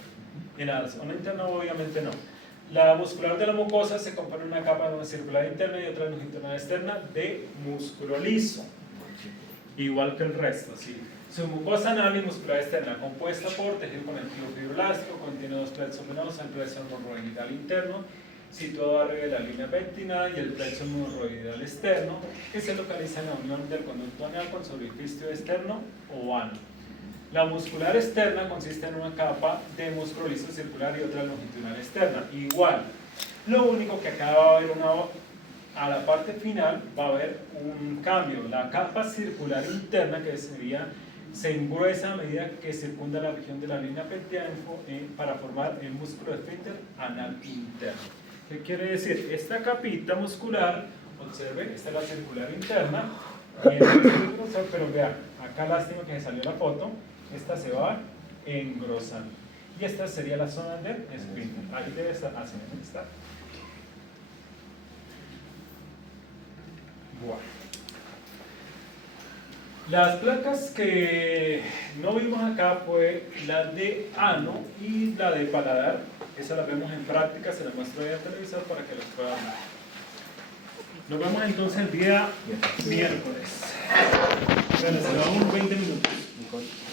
En la zona interna obviamente no. La muscular de la mucosa se compone de una capa circular interna y otra longitudinal externa de músculo liso, igual que el resto, ¿sí? Su mucosa anal y muscular externa, compuesta por tejido conectivo fibroelástico, contiene dos plexos venosos, el plexo hemorroidal interno, situado arriba de la línea pectina, y el plexo hemorroidal externo, que se localiza en la unión del conducto anal con su orificio externo o ano. La muscular externa consiste en una capa de músculo liso circular y otra longitudinal externa, igual. Lo único que acá va a haber a la parte final va a haber un cambio. La capa circular interna, que se engruesa a medida que circunda la región de la línea pectina para formar el músculo esfínter anal interno. ¿Qué quiere decir? Esta capita muscular, observen, esta es la circular interna, pero vean, acá lástima que me salió la foto, esta se va engrosando. Y esta sería la zona del esfínter. Ahí debe estar, así debe estar. Bueno. Las placas que no vimos acá fue la de ano y la de paladar. Esas las vemos en práctica, se las muestro ahí al televisor para que los puedan ver. Nos vemos entonces el día miércoles. Bueno, se va 20 minutos.